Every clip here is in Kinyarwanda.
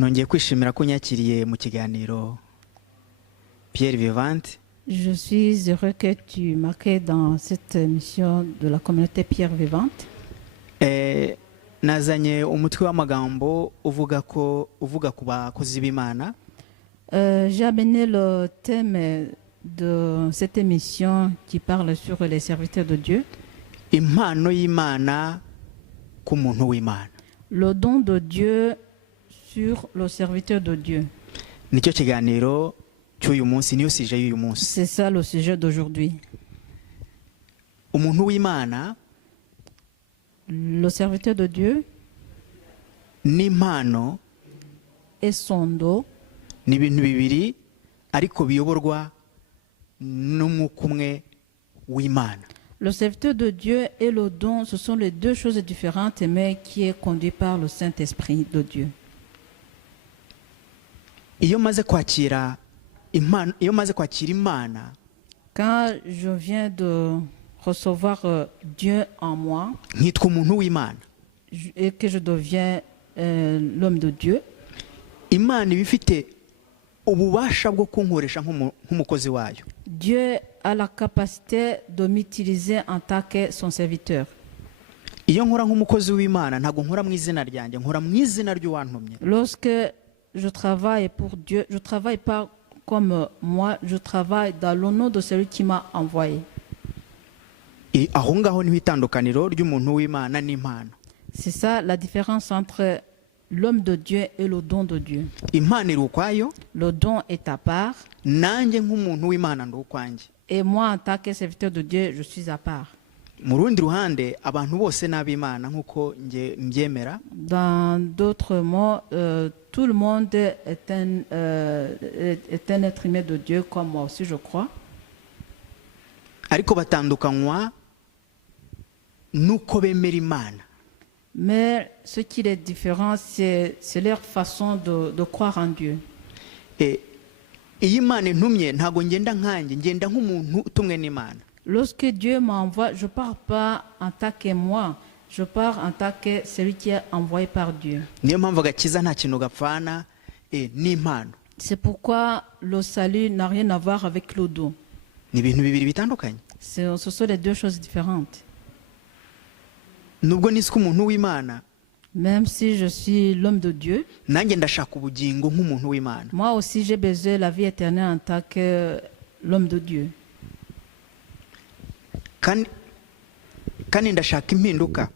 nongeye kwishimira ko nyakiriye mu kiganiro Pierre Vivante. Je suis heureux que tu m'accueilles dans cette mission de la communauté Pierre Vivante. Nazanye umutwe w'amagambo uvuga ku bakozi b'Imana. J'ai amené le thème de cette émission qui parle sur les serviteurs de Dieu. Impano y'Imana ku muntu w'Imana. Le don de Dieu sur le serviteur de Dieu. Nicyo kiganiro cy'uyu munsi, niyo sije y'uyu munsi. C'est ça le sujet d'aujourd'hui. Umuntu w'Imana, le serviteur de Dieu, n'impano et son don, ni ibintu bibiri ariko biyoborwa n'umwuka umwe w'Imana. Le serviteur de Dieu et le don, ce sont les deux choses différentes, mais qui est conduit par le Saint-Esprit de Dieu. Iyo maze kwakira Imana, quand je viens de recevoir Dieu en moi, nkitwa umuntu w'Imana, et que je deviens l'homme de Dieu, Imana iba ifite ububasha bwo kunkoresha nk'umukozi wayo. Dieu a la capacité de m'utiliser en tant que son serviteur. Iyo nkora nk'umukozi w'Imana ntabwo nkora mu izina ryanjye, nkora mu izina ry'uwantumye. Lorsque je travaille pour Dieu, je ne travaille pas comme moi, je travaille dans le nom de celui qui m'a envoyé. Aho ngaho niho itandukaniro ry'umuntu w'Imana n'impano. C'est ça la différence entre l'homme de Dieu et le don de Dieu. Impano iri ukwayo, le don est à part, nanjye nk'umuntu w'Imana ndi ukwanjye. Et moi en tant que serviteur de Dieu, je suis à part. Mu rundi ruhande abantu bose n'ab'Imana nk'uko mbyemera. Dans d'autres mots, tout le monde est un être humain de Dieu comme moi aussi je crois. Ariko batandukanywa nuko bemera Imana. Mais ce qui est différent, c'est leur façon de croire en Dieu. Iyi Imana intumye ntago ngenda nkanjye, ngenda nk'umuntu utumwe n'Imana. Lorsque Dieu m'envoie, je ne pars pas en tant que moi, je pars en tant que celui qui est envoyé par Dieu. Niyo mpamvu agakiza nta kintu gapfana n'impano. C'est pourquoi le salut n'a rien à voir avec le don. Ni ibintu bibiri bitandukanye. Ce sont les deux choses différentes. Nubwo niswe umuntu w'Imana, même si je suis l'homme de Dieu, nanjye ndashaka ubugingo nk'umuntu w'Imana. Moi aussi j'ai besoin de la vie éternelle en tant que l'homme de Dieu. Kandi ndashaka impinduka.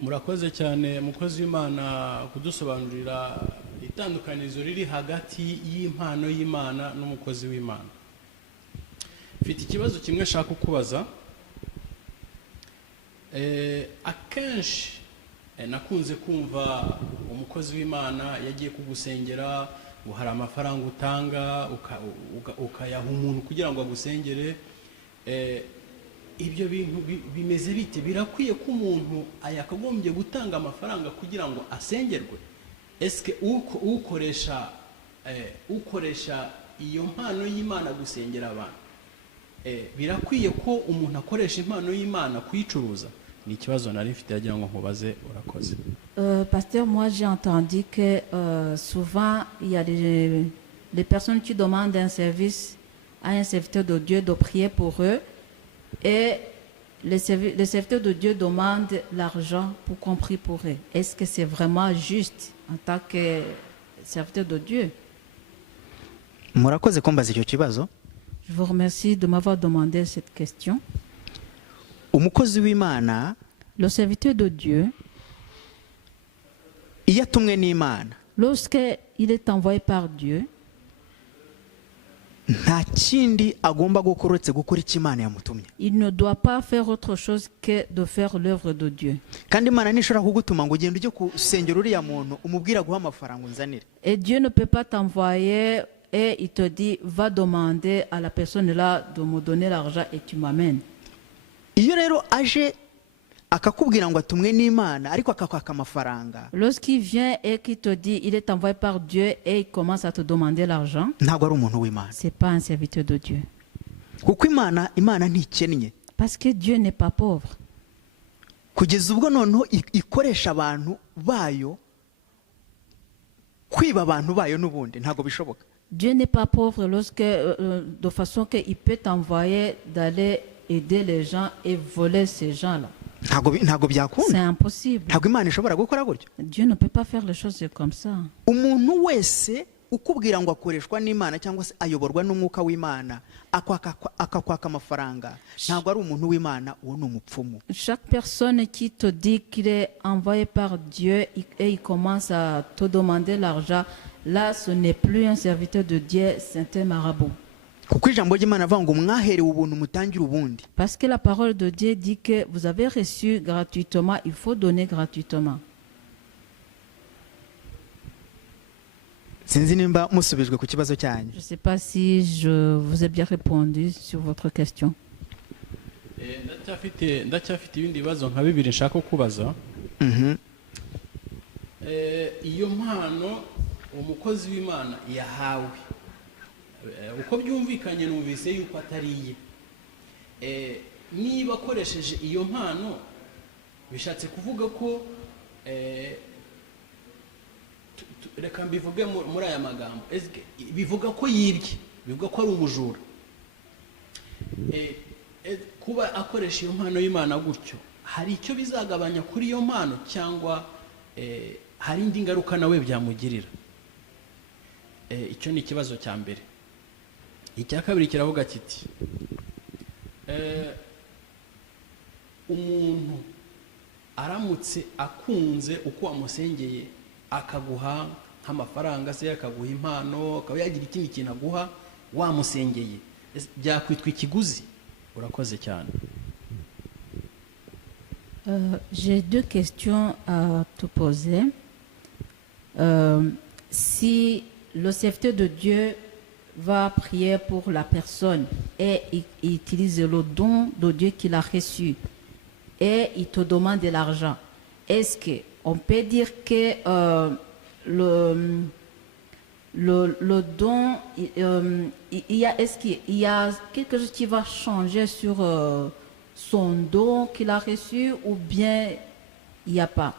Murakoze cyane mukozi w'Imana kudusobanurira itandukanizo riri hagati y'impano y'Imana n'umukozi w'Imana. Mfite ikibazo kimwe nshaka kukubaza. Akenshi nakunze kumva umukozi w'Imana yagiye kugusengera ngo hari amafaranga utanga ukayaha umuntu kugira ngo agusengere. Ibyo bintu bimeze bite? Birakwiye ko umuntu ayakagombye gutanga amafaranga kugira ngo asengerwe? Eske ukoresha iyo mpano y'Imana gusengera abantu, birakwiye ko umuntu akoresha impano y'Imana kuyicuruza? Ni ikibazo nari mfite yagira ngo nkubaze. Urakoze. Pasteur, moi j'ai entendu que souvent il y a des personnes qui demandent un service à un serviteur de Dieu de prier pour eux, et les serviteurs de Dieu demandent l'argent pour qu'on prie pour eux. Est-ce que c'est vraiment juste en tant que serviteur de Dieu? Murakoze kumbaza icyo kibazo. Je vous remercie de m'avoir demandé cette question. Umukozi w'Imana, le serviteur de Dieu, iyo atumwe n'Imana, lorsqu'il est envoyé par Dieu, nta kindi agomba gukora uretse gukora icyo Imana yamutumye. Il ne doit pas faire autre chose que de faire l'œuvre de Dieu. Kandi Imana ntishobora kugutuma ngo ugende ujye kusengera uriya muntu umubwira guha amafaranga unzanire. Et Dieu ne peut pas t'envoyer et il te dit va demander à la personne là de me donner l'argent et tu m'amènes. Iyo rero aje akakubwira ngo atumwe n'Imana ariko akakwaka amafaranga, lorsqu'il vient et qu'il te dit il est envoyé par Dieu et il commence à te demander l'argent, ntabwo ari umuntu w'Imana. C'est pas un serviteur de Dieu. Kuko Imana ntikennye. Parce que Dieu n'est pas pauvre. kugeza ubwo noneho ikoresha abantu bayo kwiba abantu bayo n'ubundi ntabwo bishoboka. Dieu n'est pas pauvre de façon qu'il peut t'envoyer d'aller aider les gens et voler ces gens-là. ntabwo C'est byakunda, impossible. ntabwo Imana ishobora gukora gutyo. Dieu ne peut pas faire les choses comme ça. Umuntu wese ukubwira ngo akoreshwa n'Imana cyangwa se ayoborwa n'umwuka w'Imana akakwaka amafaranga ntabwo ari umuntu w'Imana, uwo ni umupfumu. Chaque personne qui te dit qu'il est envoyé par Dieu et il commence à te demander l'argent, là, ce n'est plus un serviteur de Dieu, c'est un marabout. Kuko ijambo ry'Imana avuga ngo mwaherewe ubuntu mutangire ubundi. Parce que la parole de Dieu dit que vous avez reçu gratuitement, il faut donner gratuitement. Sinzi nimba musubijwe ku kibazo cyanyu. Je ne sais pas si je vous ai bien répondu sur votre question. ndacyafite ibindi bibazo nka bibiri nshaka kubaza. Iyo mpano umukozi w'Imana yahawe, uko byumvikanye numvise yuko atari iye. Niba akoresheje iyo mpano bishatse kuvuga ko reka mbivuge muri aya magambo, bivuga ko yibye, bivuga ko ari umujura. Kuba akoresha iyo mpano y'Imana gutyo, hari icyo bizagabanya kuri iyo mpano cyangwa hari indi ngaruka nawe byamugirira? Icyo ni ikibazo cya mbere. Icya kabiri kiravuga kiti umuntu aramutse akunze uko wamusengeye akaguha nk'amafaranga se, akaguha impano, akaba yagira ikindi kintu aguha wamusengeye, byakwitwa ikiguzi? Urakoze cyane. J'ai deux questions à te poser. Si le serviteur de Dieu va prier pour la personne et il utilise le don de Dieu qu'il a reçu et il te demande de l'argent, est-ce qu'on peut dire que le don, est-ce qu'il y a quelque chose qui va changer sur son don qu'il a reçu ou bien il n'y a pas?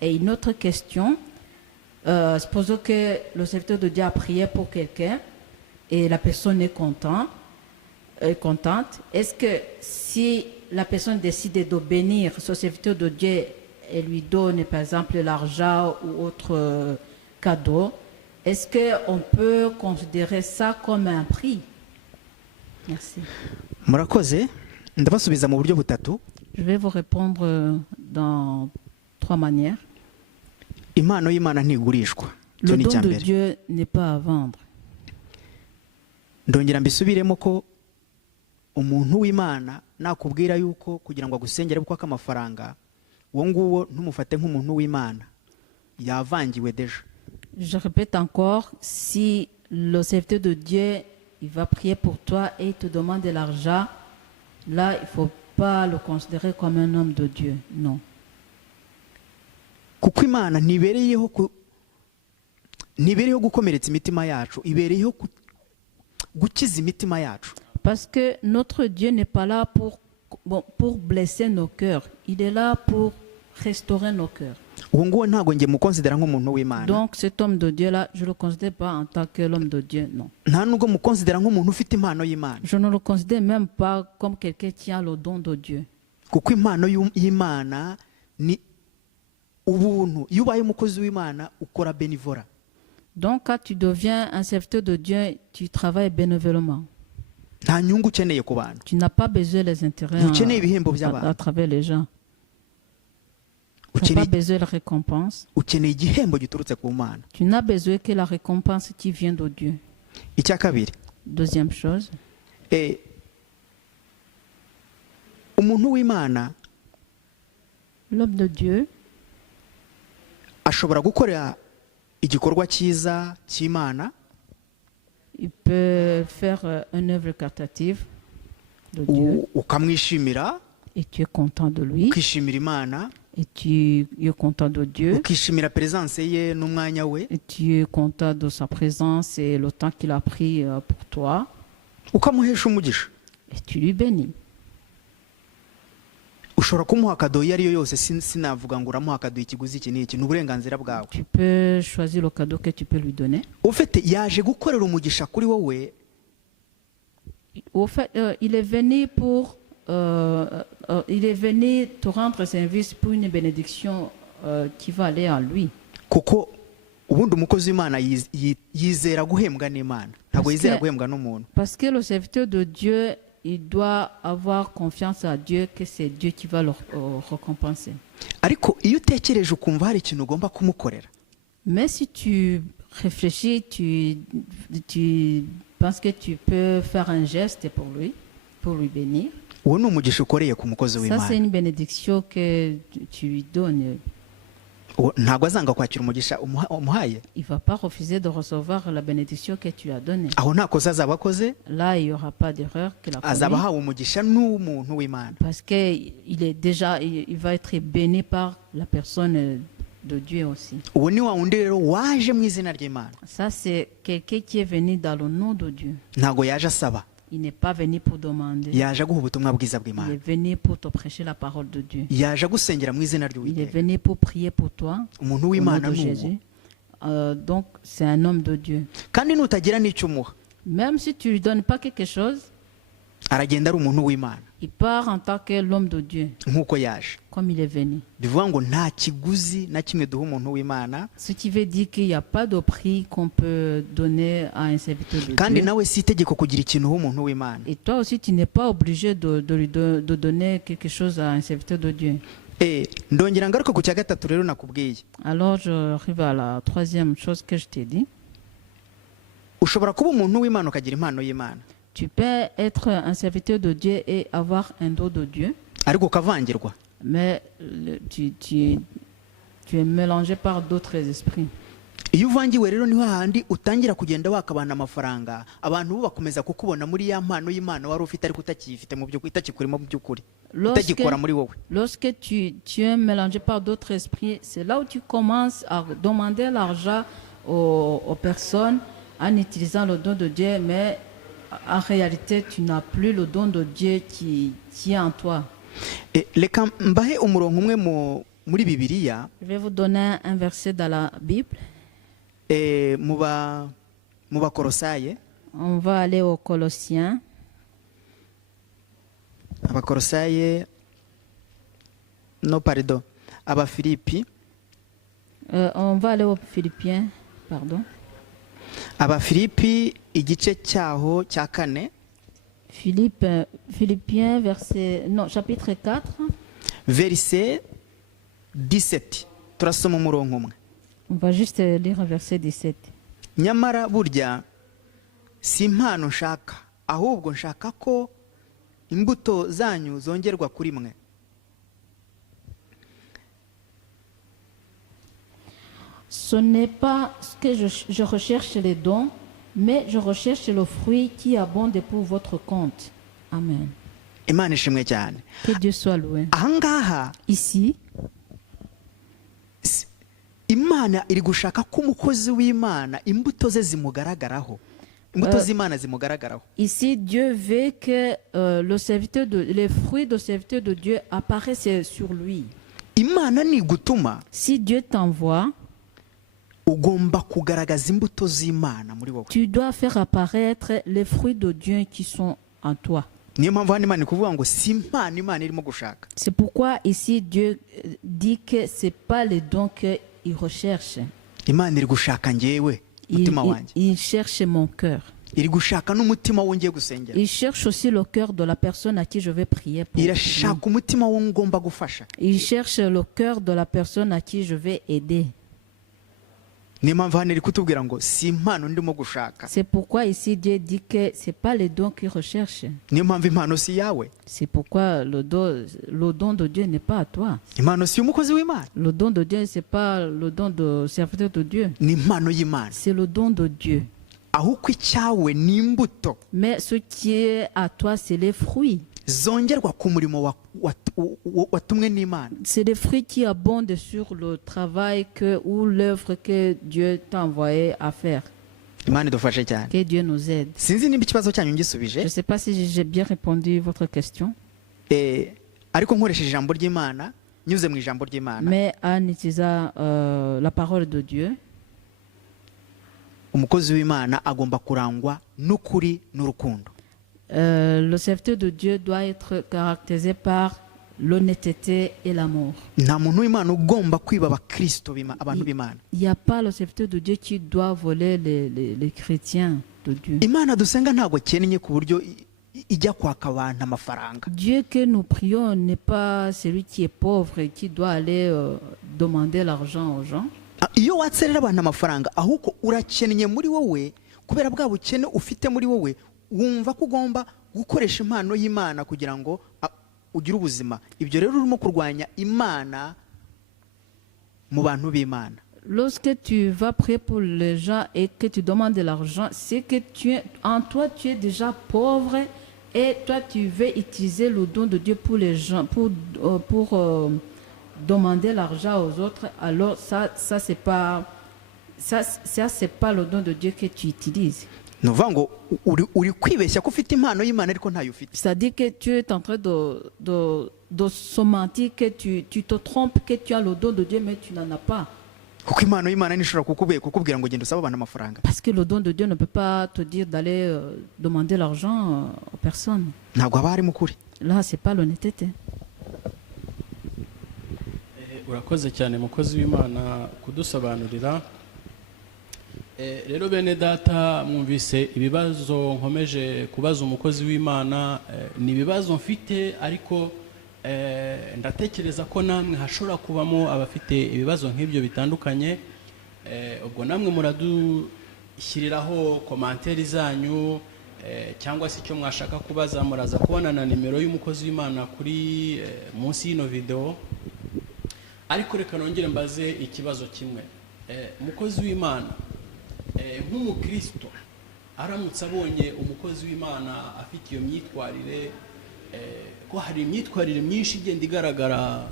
Et une autre question, supposons que le serviteur de Dieu a prié pour quelqu'un et la personne est contente. Est-ce que si la personne décide de bénir ce serviteur de Dieu et lui donne par exemple l'argent ou autre cadeau, est-ce qu'on peut considérer ça comme un prix? Merci. Murakoze, ndabasubiza mu buryo butatu. Je vais vous répondre dans 3 manières. Impano y'Imana ntigurishwa. Le don de Dieu n'est pas à vendre. Ndongera mbisubiremo ko umuntu w'Imana nakubwira yuko kugira ngo agusengere kuko akamafaranga, uwo nguwo ntumufate nk'umuntu w'Imana, yavangiwe deja. Je répète encore, si le serviteur de Dieu il va prier pour toi et il te demande de l'argent, là il ne faut pas le considérer comme un homme de Dieu, non. Kuko Imana ntibereyeho gukomeretsa imitima yacu, ibereyeho gukiza imitima yacu. Parce que notre Dieu n'est pas là pour blesser nos cœurs, il est là pour restaurer nos cœurs. Uwo nguwo ntabwo nge mukonsidera nk'umuntu w'Imana. Donc cet homme de Dieu là, je ne le considère pas en tant que l'homme de Dieu, non. Nta nubwo mukonsidera nk'umuntu ufite impano y'Imana. Je ne le considère même pas comme quelqu'un qui a le don de Dieu. Kuko impano y'Imana ni ubuntu. Iyo ubaye umukozi w'Imana ukora bénévolat. Donc quand tu deviens un serviteur de Dieu, tu travailles bénévolement. Nta nyungu ukeneye ku bantu. Tu n'as pas besoin des intérêts à travers les gens. Tu n'as pas besoin de récompense. Ukeneye igihembo giturutse ku Mana. Tu n'as besoin que la récompense qui vient de Dieu. Icya kabiri. Deuxième chose. Umuntu w'Imana, l'homme de Dieu, ashobora gukora igikorwa cyiza cy'Imana. Il peut faire une œuvre caritative de Dieu. Ukamwishimira. Et tu es content de lui. Ukishimira Imana. Et tu es content de Dieu. Ukishimira présence ye n'umwanya we. Et tu es content de sa présence et le temps qu'il a pris pour toi. Ukamuhesha umugisha. Et tu lui bénis. ushobora kumuha kado iyo ari yo yose, sinavuga ngo uramuha kado ikiguzi iki n'iki, ni uburenganzira bwawe. Tu peux choisir le cadeau que tu peux lui donner. ufite yaje gukorera umugisha kuri wowe. Au fait, il est venu te rendre service pour une bénédiction qui va aller à lui. kuko ubundi umukozi w'Imana yizera guhembwa n'Imana, ntabwo yizera guhembwa n'umuntu. Parce que le serviteur de Dieu, il doit avoir confiance à Dieu que c'est Dieu qui va le récompenser. ariko iyo utekereje ukumva hari ikintu ugomba kumukorera, Mais si tu réfléchis, tu penses que tu peux faire un geste pour lui bénir, uwo ni umugisha ukoreye ku mukozi ça c'est w'Imana. une bénédiction que tu lui donnes. Ntabwo azanga kwakira umugisha umuhaye. Il ne va pas refuser de recevoir la bénédiction que tu as donnée. aho nta kosa azaba akoze, Là, il n'y aura pas d'erreur qu'il a azaba commis. ahawe umugisha n'umuntu w'Imana. Parce qu'il va être béni par la personne de Dieu aussi. uwo ni wa wundi rero waje mu izina ry'Imana, Ça, c'est quelqu'un qui est venu dans le nom de Dieu. ntabwo yaje asaba, Il n'est pas venu pour demander. yaje aguha ubutumwa bwiza Il bw'Imana, est venu pour te prêcher la parole de Dieu. yaje agusengera mu izina Il est ry'Uwiteka. venu pour prier pour toi. umuntu Au nom w'Imana de ni uwo. Jésus. Donc, c'est un homme de Dieu. kandi nutagira n'icyo umuha, Même si tu ne lui donnes pas quelque chose, aragenda ari umuntu w'Imana il part en tant que l'homme de Dieu, nk'uko yaje. comme il est venu. bivuga ngo nta kiguzi na kimwe duha umuntu w'Imana, Ce qui veut dire qu'il n'y a pas de prix qu'on peut donner à un serviteur de kandi Dieu. nawe si itegeko kugira ikintu uha umuntu w'Imana. Et toi aussi, tu n'es pas obligé de donner quelque chose à un serviteur de Dieu. Ndongera ngaruka ku cya gatatu rero nakubwiye. Alors, j'arrive à la troisième chose que je t'ai dit. ushobora kuba umuntu w'Imana ukagira impano y'Imana, Tu peux être un serviteur de Dieu et avoir un don de Dieu, ariko ukavangirwa. mais tu es mélangé par d'autres esprits. iyo uvangiwe rero niho handi utangira kugenda wakabana amafaranga, abantu bo bakomeza kukubona muri ya mpano y'Imana wari ufite ariko utakiyifite mu by'ukuri, itakikurimo mu by'ukuri, utagikora muri wowe. Lorsque tu es mélangé par d'autres esprits, c'est là où tu commences à demander l'argent aux personnes en utilisant le don de Dieu, mais en réalité, tu n'as plus le don de Dieu qui est en toi. Reka mbahe umurongo umwe muri Bibiliya, Je vais vous donner un verset dans la Bible. mu Bakolosaye, On va aller aux Colossiens. Abakolosaye, no pardon, Abafilipi, On va aller aux Philippiens, pardon. Abafilipi igice cyaho cya 4, Philippiens, chapitre 4, verset 17. Turasoma umurongo umwe. on va juste lire verset 17. Nyamara burya si impano nshaka, ahubwo nshaka ko imbuto zanyu zongerwa kuri mwe. Ce n'est pas ce que je recherche les dons, mais je recherche le fruit qui abonde pour votre compte. Amen. Imana ishimwe cyane. Que Dieu soit loué. Ahangaha Ici, Imana iri gushaka ko umukozi w'Imana imbuto ze zimugaragaraho, imbuto z'Imana zimugaragaraho. ici, Dieu veut que les fruits du serviteur de Dieu apparaissent sur lui. Imana ni gutuma Si Dieu t'envoie, ugomba kugaragaza imbuto z'Imana muri wowe. tu dois faire apparaître les fruits de Dieu qui sont en toi. Niyo mpamvu hano Imana ikuvuga ngo si impano Imana irimo gushaka. C'est pourquoi ici Dieu dit que ce n'est pas les dons qu'il recherche. Imana iri gushaka njyewe mutima wanjye. Il cherche mon cœur. Iri gushaka n'umutima wo ngiye gusengera. Il cherche aussi le cœur de la personne à qui je vais prier pour lui. Irashaka umutima wo ngomba gufasha. Il cherche le cœur de la personne à qui je vais aider. Niyo mpamvu hano iri kutubwira ngo si impano ndimo gushaka. C'est pourquoi ici Dieu dit que ce n'est pas les dons qu'il recherche. Niyo mpamvu impano si yawe. C'est pourquoi le don de Dieu n'est pas à toi. Impano si umukozi w'Imana. Le don de Dieu, ce n'est pas le don de serviteur de Dieu. Ni impano y'Imana. C'est le don de Dieu. Ahubwo icyawe ni imbuto Mais ce qui est à toi, c'est les fruits. zongerwa ku murimo watumwe n'Imana. C'est des fruits qui abondent sur le travail ou l'œuvre que Dieu t'a envoyé à faire. Imana idufashe cyane. Que Dieu nous aide. Sinzi nimba ikibazo cyanyu Je ngisubije. ne sais pas si j'ai bien répondu à votre question. ariko nkoresheje ijambo ry'Imana, nyuze mu ijambo ry'Imana, mais en utilisant la parole de Dieu, umukozi w'Imana agomba kurangwa n'ukuri n'urukundo. le serviteur de Dieu doit être caractérisé par l'honnêteté et l'amour. Nta muntu w'Imana ugomba kwiba abakristo abantu b'Imana. Il n'y a pas le serviteur de Dieu qui doit voler les chrétiens de Dieu. Imana dusenga ntabwo kennye ku buryo ijya kwaka abantu amafaranga. Dieu que nous prions n'est pas celui qui est pauvre et qui doit aller demander l'argent aux gens. Iyo watserera abantu amafaranga, ahubwo urakennye muri wowe, kubera bwa bukene ufite muri wowe, wumva ko ugomba gukoresha impano y'Imana kugira ngo ugire ubuzima. Ibyo rero urimo kurwanya Imana mu bantu b'Imana. Lorsque tu vas prier pour les gens et que tu demandes de l'argent, c'est que en toi tu es déjà pauvre et toi tu veux utiliser le don de Dieu pour les gens, pour demander l'argent aux autres. Alors ça c'est pas le don de Dieu que tu utilises. Nuvuga ngo uri kwibeshya ko ufite impano y'Imana ariko ntayo ufite. C'est-à-dire que tu es en train de se mentir, que tu te trompes, que tu as le don de Dieu mais tu n'en as pas. Kuko impano y'Imana nishobora kukubwira ngo genda usaba abantu amafaranga. Parce que le don de Dieu ne peut pas te dire d'aller demander l'argent aux personnes. Ntabwo haba harimo ukuri. Là, c'est pas l'honnêteté. urakoze cyane mukozi w'Imana kudusobanurira. Rero bene data, mwumvise ibibazo nkomeje kubaza umukozi w'Imana. Ni ibibazo mfite, ariko ndatekereza ko namwe hashobora kubamo abafite ibibazo nk'ibyo bitandukanye. Ubwo namwe muradushyiriraho komanteri zanyu, cyangwa se icyo mwashaka kubaza muraza kubona na nimero y'umukozi w'Imana kuri munsi y'ino video. Ariko reka nongere mbaze ikibazo kimwe. Umukozi w'Imana nk'umukristo aramutse abonye umukozi w'Imana afite iyo myitwarire, ko hari imyitwarire myinshi igenda igaragara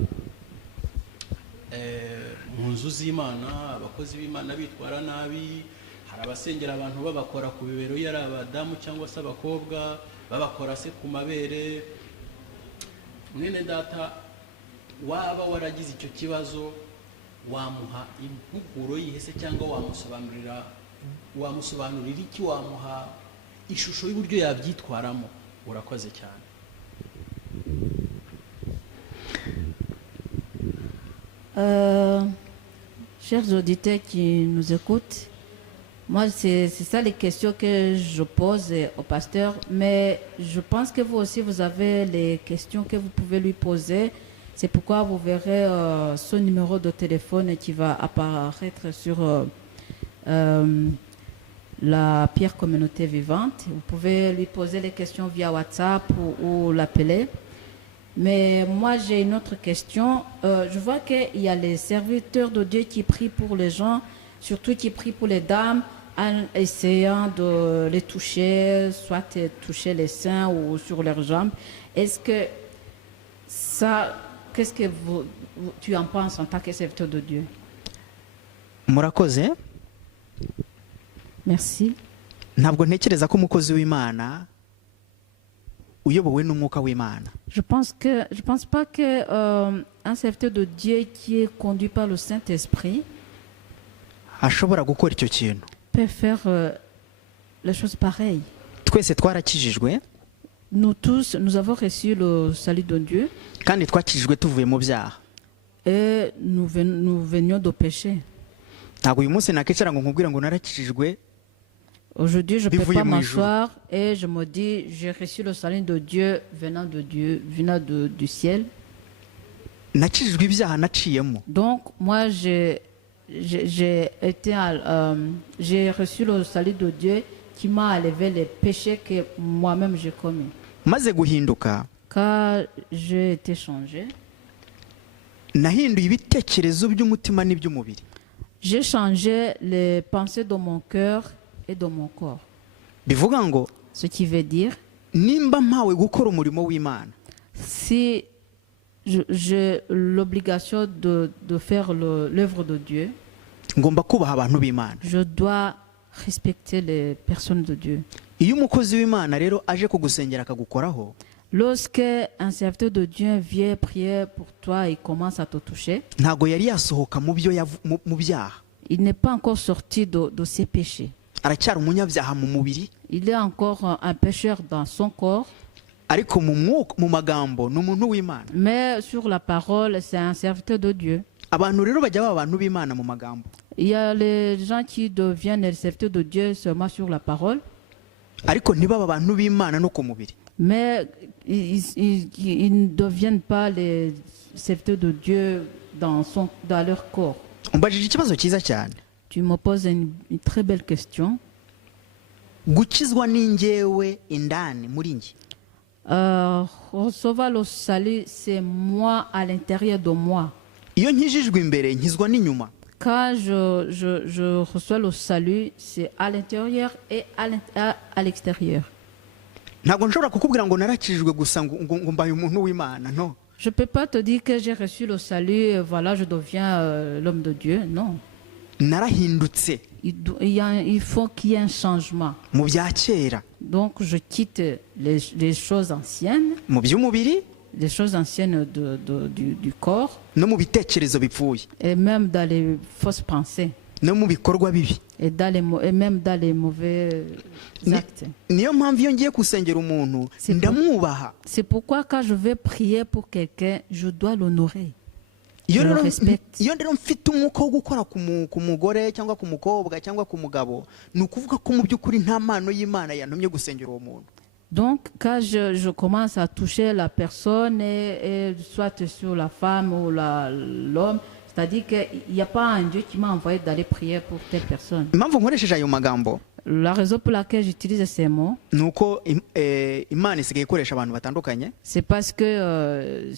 mu nzu z'Imana, abakozi b'Imana bitwara nabi, hari abasengera abantu babakora ku bibero yari abadamu cyangwa se abakobwa, babakora se ku mabere. Mwene data, waba waragize icyo kibazo, wamuha impuguro yihese cyangwa wamusobanurira iki, wamuha ishusho y'uburyo yabyitwaramo? Urakoze cyane. Chers auditeurs qui nous écoutent, moi c'est ça les questions que je pose au pasteur, mais je pense que vous aussi vous avez les questions que vous pouvez lui poser. C'est pourquoi vous verrez son numéro de téléphone qui va apparaître sur la Pierre Communauté Vivante. Vous pouvez lui poser les questions via WhatsApp ou l'appeler. Mais moi, j'ai une autre question. Je vois qu'il y a les serviteurs de Dieu qui prient pour les gens, surtout qui prient pour les dames, en essayant de les toucher, soit toucher les seins ou sur leurs jambes. Est-ce que ça, qu'est-ce que tu en penses en tant que serviteur de Dieu? Murakoze. Merci. Ntabwo ntekereza ko umukozi w'Imana uyobowe n'umwuka w'Imana. Je pense pas que un serviteur de Dieu qui est conduit par le Saint-Esprit ashobora gukora icyo kintu. Peut faire les choses pareilles. Twese twarakijijwe. Nous tous, nous avons reçu le salut de Dieu. Kandi twakijijwe tuvuye mu byaha. Et nous venions de péché. Ntabwo uyu munsi nakicara ngo nkubwira ngo narakijijwe. Aujourd'hui, je ne peux pas m'asseoir et je me dis, j'ai reçu le salut de Dieu, venant du ciel. Nakijijwe ibyaha naciyemo. Donc, moi, j'ai reçu le salut de Dieu qui m'a enlevé les péchés que moi-même j'ai commis. Maze guhinduka, car j'ai été changé. Nahinduye ibitekerezo by'umutima n'iby'umubiri. J'ai changé les pensées de mon cœur et de mon corps. Bivuga ngo, ce qui veut dire, nimba mpawe gukora umurimo w'Imana, si j'ai l'obligation de faire l'œuvre de Dieu, ngomba kubaha abantu b'Imana. Je dois respecter les personnes de Dieu. Iyo umukozi w'Imana rero aje kugusengera akagukoraho, Lorsque un serviteur de Dieu vient prier pour toi et commence à te toucher, ntabwo yari yasohoka mu byo mu byaha, il n'est pas encore sorti de ses péchés. aracyari umunyabyaha mu mubiri, Il est encore un pécheur dans son corps, ariko mu magambo ni umuntu w'Imana. mais sur la parole, c'est un serviteur de Dieu. Abantu rero bajya baba abantu b'Imana mu magambo, Il y a les gens qui deviennent les serviteurs de Dieu seulement sur la parole, ariko ntibaba abantu b'Imana no ku mubiri. mais ils ne deviennent pas les serviteurs de Dieu dans leur corps. Umbajije ikibazo cyiza cyane. Tu me poses une très belle question. Gukizwa ni njyewe indani muri njye, Recevoir le salut, c'est moi à l'intérieur de moi. iyo nkijijwe imbere nkizwa n'inyuma. Quand je reçois le salut, c'est à l'intérieur et à l'extérieur. Ntabwo nshobora kukubwira ngo narakijijwe gusa ngo mbaye umuntu w'Imana, no. Je ne peux pas te dire que j'ai reçu le salut, et voilà, je deviens l'homme de Dieu. Non. Narahindutse Il faut qu'il y ait un changement. mu bya kera, Donc, je quitte les choses anciennes, mu by'umubiri les choses anciennes du corps, no mu bitekerezo bipfuye, et même dans les fausses pensées, no mu bikorwa bibi. et même dans les mauvais actes. Niyo mpamvu iyo ngiye gusengera umuntu C'est ndamwubaha. C'est pourquoi quand je vais prier pour quelqu'un, je dois l'honorer. Iyo Je le rero respecte. iyo rero mfite umwuka wo gukora ku mugore cyangwa ku mukobwa cyangwa ku mugabo, ni ukuvuga ko mu by'ukuri nta mpano y'Imana yantumye gusengera uwo muntu. Donc, quand je commence à toucher la personne, et soit sur la femme ou l'homme, c'est-à-dire qu'il n'y a pas un Dieu qui m'a envoyé d'aller prier pour telle personne. Impamvu nkoresheje ayo magambo La raison pour laquelle j'utilise ces mots, ni uko Imana isigaye ikoresha abantu batandukanye, c'est parce que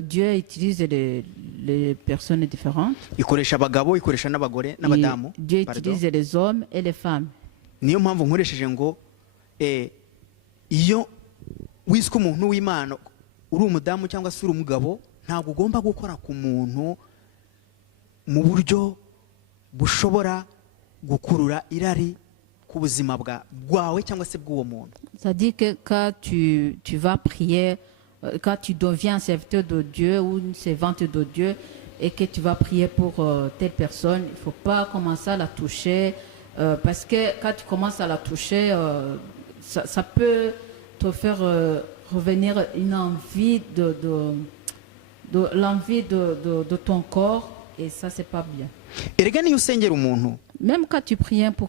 Dieu utilise les personnes différentes. ikoresha abagabo, ikoresha n'abagore n'abadamu. Dieu Pardon. utilise les hommes et les femmes. Niyo mpamvu nkoresheje ngo iyo wiswe umuntu w'Imana uri umudamu cyangwa se uri umugabo, ntabwo ugomba gukora ku muntu mu buryo bushobora gukurura irari ku buzima bwawe cyangwa se bw'uwo muntu. C'est-à-dire que quand tu vas prier, quand tu deviens un serviteur de Dieu ou une servante de Dieu et que tu vas prier pour telle personne, il ne faut pas commencer à la toucher parce que quand tu commences à la toucher, ça peut te faire revenir une envie l'envie de ton corps, et ça, c'est pas bien. Erega niyo usengera umuntu, Même quand tu pries pour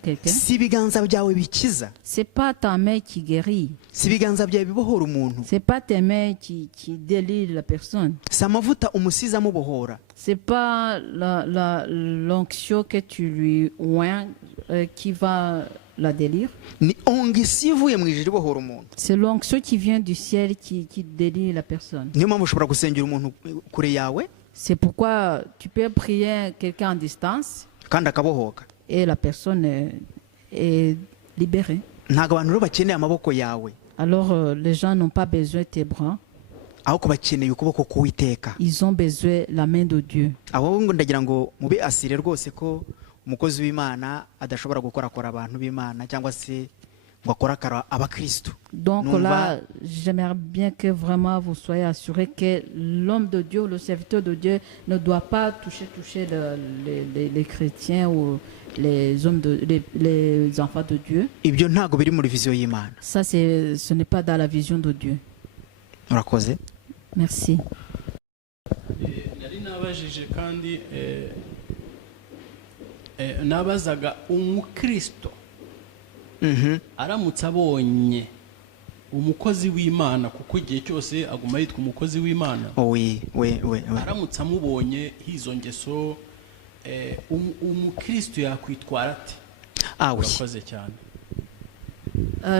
quelqu'un, si ibiganza byawe bikiza, c'est pas ta main qui guérit, si ibiganza byawe bibohora umuntu, c'est pas tes mains qui délient la personne, si amavuta umusize amubohora, c'est pas l'onction que tu lui oins qui va la délire, ni ongisi ivuye mu ijuru ibohora umuntu. c'est l'onction qui vient du ciel qui délie la personne. Niyo mpamvu ushobora gusengera umuntu kure yawe C'est pourquoi tu peux prier quelqu'un en distance kandi akabohoka. et la personne est libérée. Ntabwo abantu rero bakeneye amaboko yawe, Alors les gens n'ont pas besoin de tes bras, ahubwo bakeneye ukuboko k'Uwiteka. ils ont besoin de la main de Dieu. Abo ngo ndagira ngo mube asire rwose ko umukozi w'Imana adashobora gukorakora abantu b'Imana cyangwa se ngo akorakara abakristo. Donc là, j'aimerais bien que vraiment vous soyez assurés que l'homme de Dieu, le serviteur de Dieu, ne doit pas toucher les chrétiens ou les enfants de Dieu. Ibyo ntago biri muri vision y'Imana. Ça, ce n'est pas dans la vision de Dieu. Urakoze. Merci. nari nabajije kandi nabazaga umukristo aramutse abonye umukozi w'Imana, kuko igihe cyose aguma yitwa umukozi w'Imana, aramutse amubonye izo ngeso, umukristo yakwitwara ate? Urakoze cyane.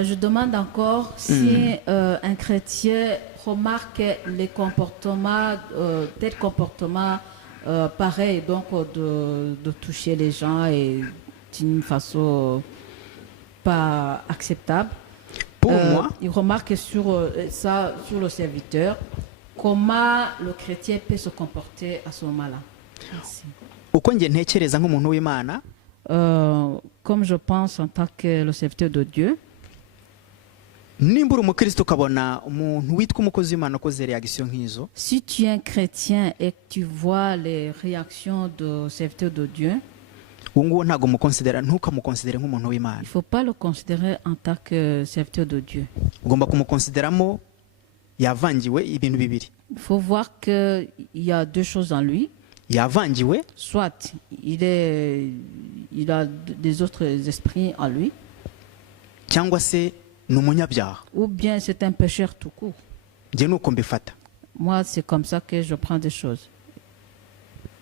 Je demande encore si un chrétien remarque les comportements, tel comportement pareil, donc de toucher les gens et d'une façon pas acceptable. Pour moi, il remarque sur ça, sur le serviteur, comment le chrétien peut se comporter à ce moment-là. Merci. Uko nge ntekereza nk'umuntu w'Imana, Comme je pense en tant que le serviteur de Dieu, nimba uri umukristo ukabona umuntu witwa umukozi w'Imana akoze reaction nk'izo, Si tu es un chrétien et que tu vois les réactions de serviteurs de Dieu, uwo nguwo ntabwo ntukamukonsidere nk'umuntu w'Imana. il ne faut pas le considérer en tant que serviteur de Dieu. Ugomba kumukonsideramo yavangiwe ibintu bibiri. Il faut voir qu'il y a deux choses en lui. Yavangiwe, Soit il a des autres esprits en lui, cyangwa se ni umunyabyaha. ou bien c'est un pécheur tout court. Njye nuko mbifata. Moi, c'est comme ça que je prends des choses.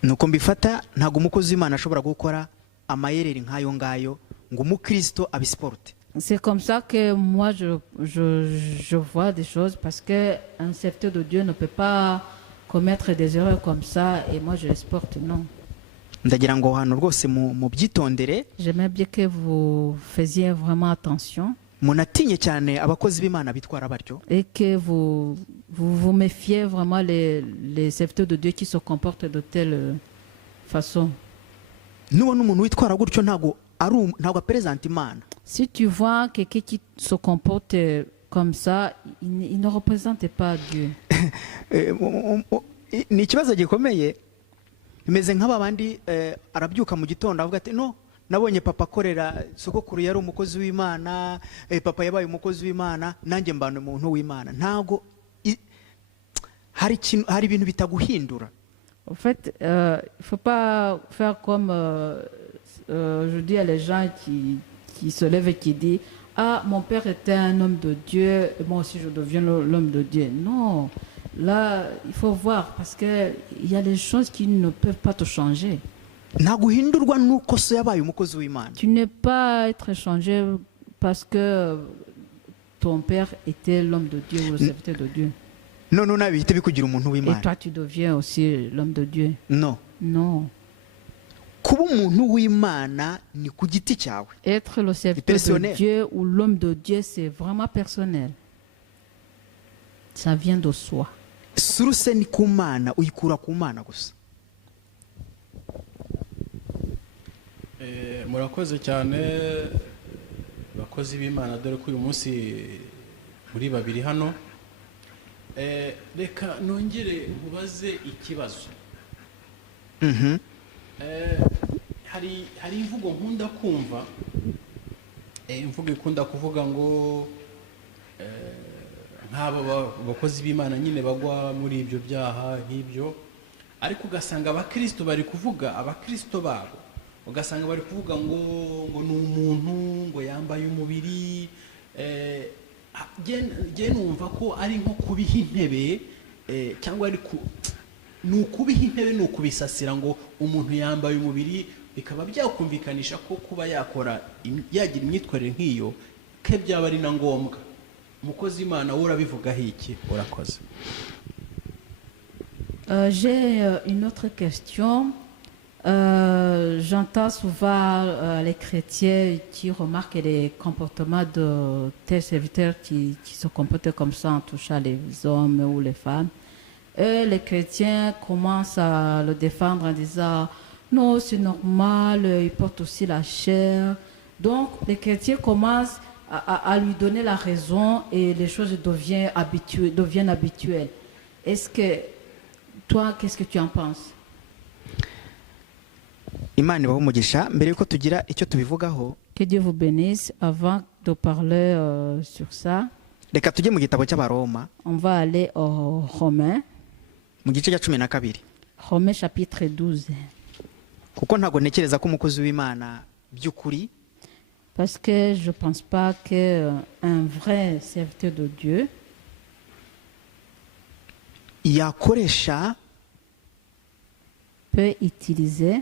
Nuko mbifata, ntabwo umukozi w'Imana ashobora gukora amayereri nk'ayo ngayo ngo umukristo abisiporute. C'est comme ça que moi, je vois des choses, parce qu'un serviteur de Dieu ne peut pas commettre des erreurs comme ça, et moi, je les porte, non. Ndagira ngo hano rwose mu byitondere, J'aimerais bien que vous faisiez vraiment attention munatinye cyane abakozi b'Imana bitwara batyo, et que vous méfiez vraiment les serviteurs de Dieu qui se comportent de telle façon. nubona umuntu witwara gutyo ntabwo aperezanta Imana. Si tu vois quelqu'un qui se comporte comme ça, il ne représente pas Dieu. Ni ikibazo gikomeye, bimeze nk'aba bandi arabyuka mu gitondo avuga ati no, nabonye papa akorera sogokuru yari umukozi w'Imana, papa yabaye umukozi w'Imana, nanjye mbana umuntu w'Imana. Ntabwo hari ibintu bitaguhindura. En fait, il ne faut pas faire comme je dis à les gens qui se lèvent et qui disent « Ah, mon père était un homme de Dieu, et moi aussi je deviens l'homme de Dieu. » Non, là, il faut voir, parce qu'il y a des choses qui ne peuvent pas te changer. Ntabwo uhindurwa nuko so yabaye umukozi w'Imana. Tu n'es pas être changé parce que ton père était l'homme de Dieu ou le serviteur de Dieu. none unabihita bikugira umuntu Et w'Imana. toi, tu deviens aussi l'homme de Dieu. No, Non. kuba umuntu w'Imana ni ku giti cyawe. Être le serviteur de personnel. Dieu ou l'homme de Dieu, c'est vraiment personnel. Ça vient de soi. Suruse ni ku Mana, uyikura ku Mana gusa. Murakoze cyane bakozi b'Imana, dore ko uyu munsi muri babiri hano. Reka nongere nkubaze ikibazo. Hari imvugo nkunda kumva, imvugo ikunda kuvuga ngo nk'aba bakozi b'Imana nyine bagwa muri ibyo byaha nk'ibyo, ariko ugasanga abakristo bari kuvuga abakristo babo, ugasanga bari kuvuga ngo ni umuntu ngo yambaye umubiri, jye numva ko ari nko kubiha intebe, cyangwa ni ukubiha intebe, ni ukubisasira ngo umuntu yambaye umubiri, bikaba byakumvikanisha ko kuba yagira imyitwarire nk'iyo ke byaba ari na ngombwa. Umukozi w'Imana wowe urabivugaho iki? Urakoze. J'ai une autre question. J'entends souvent les chrétiens qui remarquent les comportements de tels serviteurs qui se comportent comme ça en touchant les hommes ou les femmes. Et les chrétiens commencent à le défendre en disant non, c'est normal, il porte aussi la chair. Donc les chrétiens commencent à lui donner la raison et les choses deviennent habituelles. Est-ce que toi, qu'est-ce que tu en penses? Imana ibahe umugisha. Mbere yuko tugira icyo tubivugaho, Que Dieu vous bénisse. Avant de parler sur ça, reka tujye mu gitabo cy'Abaroma on va aller au Romains, mu gice cya 12, Romains chapitre 12. kuko ntabwo ntekereza ko umukozi w'Imana by'ukuri Parce que je ne pense pas qu'un vrai serviteur de Dieu yakoresha peut utiliser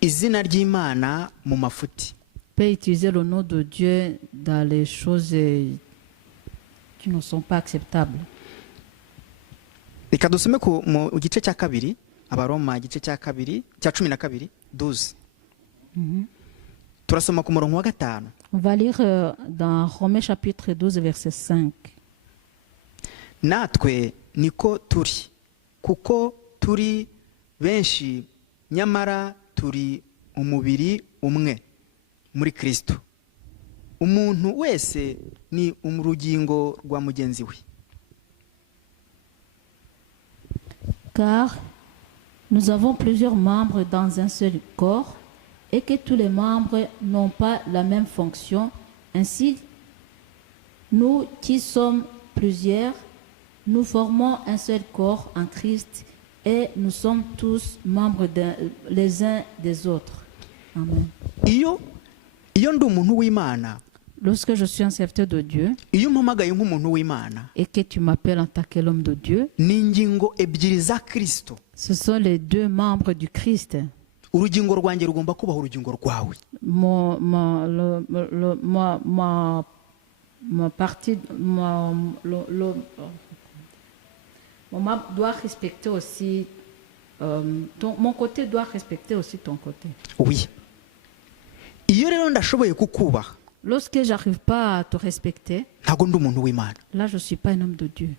izina ry'Imana mu mafuti. le nom de Dieu dans les choses qui ne sont pas acceptables. Reka dusome mu gice cya 2, Abaroma igice cya 2 cya 12, 12. Turasoma ku murongo wa 5. On va lire dans Romains chapitre 12, verset 5. Natwe niko turi, kuko turi benshi nyamara turi umubiri umwe muri Kristo. umuntu wese ni urugingo rwa mugenzi we. Car nous avons plusieurs membres dans un seul corps et que tous les membres n'ont pas la même fonction. Ainsi, nous qui sommes plusieurs, nous formons un seul corps en Christ et nous sommes tous membres les uns des autres. Amen. Iyo ndi umuntu w'Imana, Lorsque je suis un serviteur de Dieu iyo mpamagaye nk'umuntu w'Imana, et que tu m'appelles en tant que l'homme de Dieu, ni ingingo ebyiri za Kristo. ce sont les deux membres du Christ. Urugingo rwanjye rugomba kubaha urugingo rwawe. Ma partie, mon membre doit respecter aussi, mon côté doit respecter aussi ton côté. Oui. Iyo rero ndashoboye kukubaha, Lorsque j'arrive pas à te respecter, ntago ndi umuntu w'Imana, là je suis pas un homme de Dieu.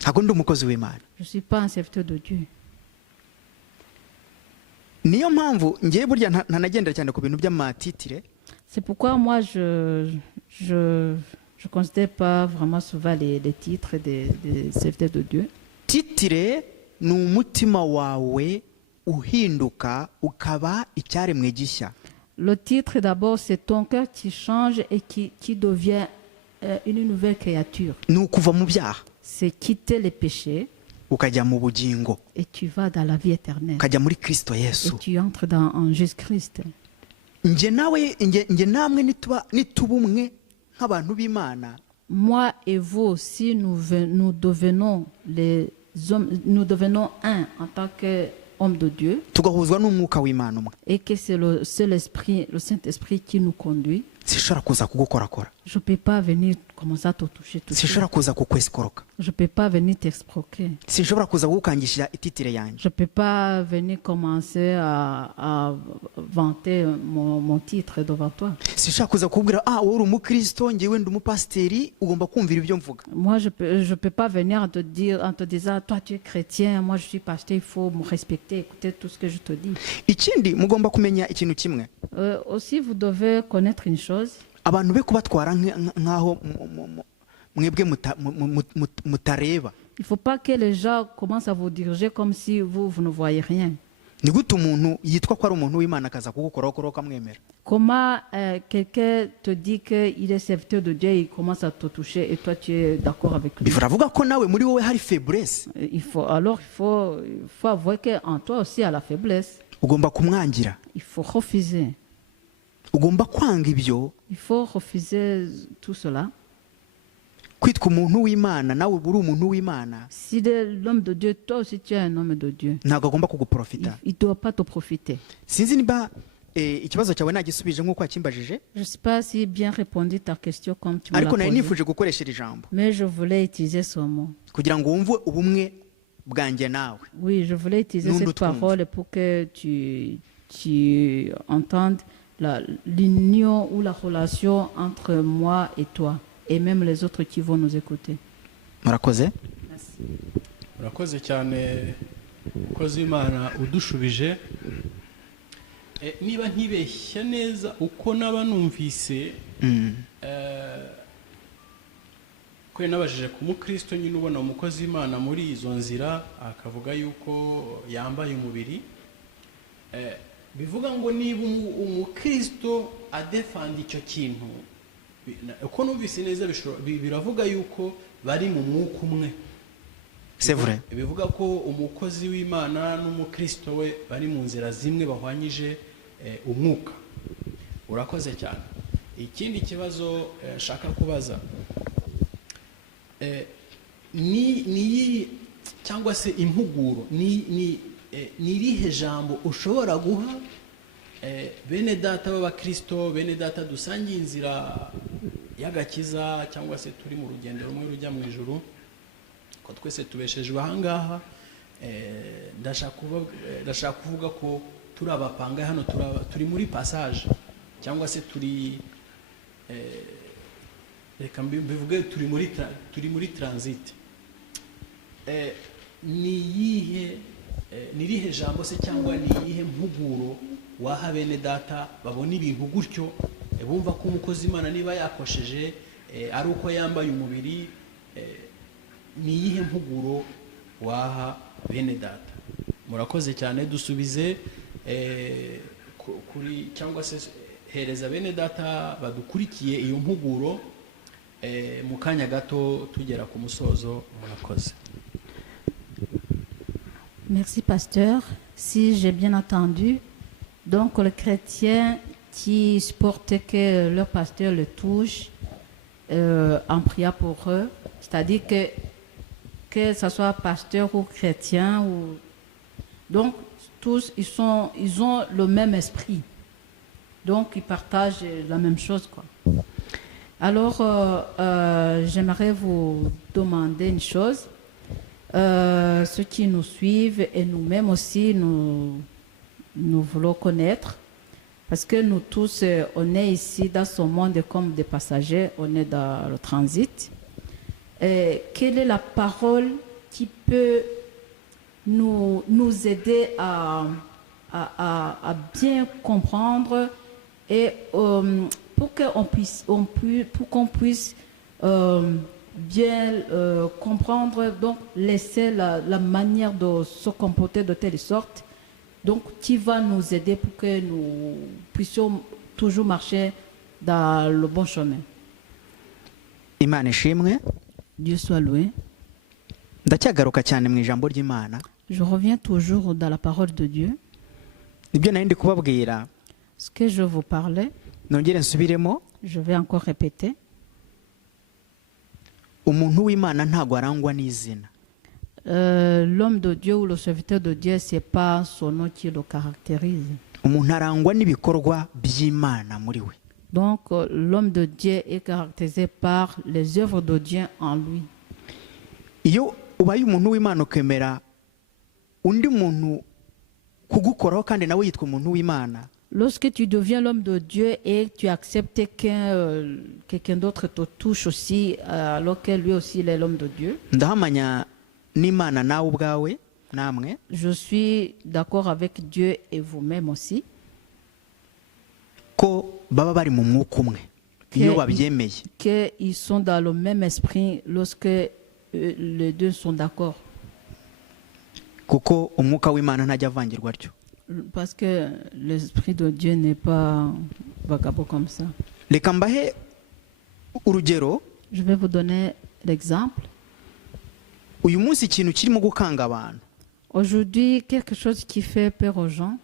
ntago ndi umukozi w'Imana. Je suis pas un serviteur de Dieu. Niyo mpamvu ngiye burya ntanagendera cyane ku bintu by'amatitire. C'est pourquoi moi je considère pas vraiment souvent les titres des serviteurs de Dieu. Titire ni umutima wawe uhinduka ukaba icyaremwe gishya. Le titre d'abord c'est ton cœur qui change et qui devient une nouvelle créature. Ni ukuva mu byaha C'est quitter les péchés ukajya mu bugingo, et tu vas dans la vie éternelle. ukajya muri Kristo Et Yesu. tu entres en Jésus-Christ. Nge namwe nituba umwe nk'abantu b'Imana, Moi et vous aussi, nous devenons les hommes, nous devenons un en tant qu'hommes de Dieu, tugahuzwa n'umwuka w'Imana umwe. et que c'est le Saint-Esprit qui nous conduit. Sishobora kuza kugukorakora, Je ne peux pas venir commencer à te toucher tout de suite. sishobora kuza kukwesikoka, Je ne peux pas venir t'exproquer. sinshobora kuza kugukangishira ititire yanjye. Je ne peux pas venir commencer à vanter mon titre devant toi. Sinshobora kuza kukubwira wowe uri umukristo ngewe ndi umupasiteri ugomba kumvira ibyo mvuga. Moi, je peux pas venir en te disant, toi tu es chrétien, moi je suis pasteur, il faut me respecter, écouter tout ce que je te dis. Ikindi mugomba kumenya ikintu kimwe, Aussi, vous devez connaître une chose. abantu be kubatwara nk'aho mwebwe mutareba. Il ne faut pas que les gens commencent à vous diriger comme si vous ne voyez rien. Ni gute umuntu yitwa ko ari umuntu w'Imana akaza kugukoraho ukamwemera? Comment quelqu'un te dit qu'il est serviteur de Dieu, il commence à te toucher et toi tu es d'accord avec lui. Biravuga ko nawe muri wowe hari faiblesse. Il faut avouer qu'en toi aussi il y a la faiblesse. Ugomba kumwangira, Il faut refuser. ugomba kwanga ibyo. Il faut refuser tout cela. Kwitwa umuntu w'Imana, nawe uri umuntu w'Imana, Si l'homme de Dieu, toi aussi tu es un homme de Dieu, ntabwo agomba kuguprofita. il ne doit pas te profiter. Sinzi niba ikibazo cyawe nagisubije nk'uko wakimbajije, Je ne sais pas si bien répondu ta question comme tu me l'as ariko nari posée, nifuje gukoresha iri jambo mais je voulais utiliser ce mot. kugira ngo wumve ubumwe bwanjye nawe. Oui, je voulais utiliser Nous, cette nous trouvons. parole pour que tu entendes l'union ou la relation entre moi et toi, et même les autres qui vont nous écouter. Murakoze. urakoze cyane umukozi w'Imana udushubije. Niba ntibeshya neza uko naba numvise, ko nabajije ku mukristo nyine ubona umukozi w'Imana muri izo nzira akavuga yuko yambaye umubiri, bivuga ngo niba umukristo adefanda icyo kintu, uko numvise neza biravuga yuko bari mu mwuka umwe. C'est vrai. Bivuga ko umukozi w'Imana n'umukristo we bari mu nzira zimwe bahwanyije umwuka. Urakoze cyane. Ikindi kibazo shaka kubaza, ni cyangwa se impuguro ni irihe jambo ushobora guha bene data b'abakristo, bene data dusangiye inzira y'agakiza, cyangwa se turi mu rugendo rumwe rujya mu ijuru, ko twese tubeshejwe ahangaha. Ndashaka kuvuga ko turi abapanga hano, turi muri passage, cyangwa se reka mbivuge turi muri transit. Ni irihe jambo se cyangwa ni iyihe mpuguro waha bene data babona ibintu gutyo bumva ko umukozi w'Imana niba yakosheje ari uko yambaye umubiri. Ni iyihe mpuguro waha bene data? Murakoze cyane, dusubize kuri cyangwa se hereza bene data badukurikiye iyo mpuguro mu kanya gato tugera ku musozo. Murakoze. Merci, pasteur. Si j'ai bien entendu, donc les chrétiens qui supportent que leur pasteur le touche en priant pour eux, c'est-à-dire que ce soit pasteur ou chrétien, donc tous ils ont le même esprit, donc ils partagent la même chose, quoi. Alors j'aimerais vous demander une chose. Ceux qui nous suivent et nous-mêmes aussi, nous voulons connaître, parce que nous tous, on est ici dans ce monde comme des passagers, on est dans le transit. Et quelle est la parole qui peut nous aider à bien comprendre et pour qu'on puisse bien comprendre, donc laisser la manière de se comporter de telle sorte, donc qui va nous aider pour que nous puissions toujours marcher dans le bon chemin. Imana ishimwe. Dieu soit loué. Ndacyagaruka cyane mu ijambo ry'Imana. Je reviens toujours dans la parole de Dieu. Ibyo nari ndi kubabwira, Ce que je vous parlais, nongere nsubiremo. je vais encore répéter. Umuntu w'Imana ntago arangwa n'izina. L'homme de Dieu ou le serviteur de Dieu, c'est pas son nom qui le caractérise. Umuntu arangwa n'ibikorwa by'Imana muri we. Donc l'homme de Dieu est caractérisé par les œuvres de Dieu en lui. Iyo ubaye umuntu w'Imana ukemera undi muntu kugukoraho kandi nawe yitwa umuntu w'Imana, Lorsque tu deviens l'homme de Dieu et tu acceptes que quelqu'un d'autre te touche aussi, alors que lui aussi il est l'homme de Dieu, ndahamanya n'Imana nawe ubwawe namwe je suis d'accord avec Dieu et vous-même aussi, ko baba bari mu mwuka umwe iyo babyemeye. qu'ils sont dans le même esprit lorsque les deux sont d'accord. Kuko umwuka w'Imana ntajya avangirwa atyo. Parce que l'esprit de Dieu n'est pas vagabond comme ça. Reka mbahe urugero. Je vais vous donner l'exemple. Uyu munsi ikintu kirimo gukanga abantu Aujourd'hui, quelque chose qui fait peur aux gens,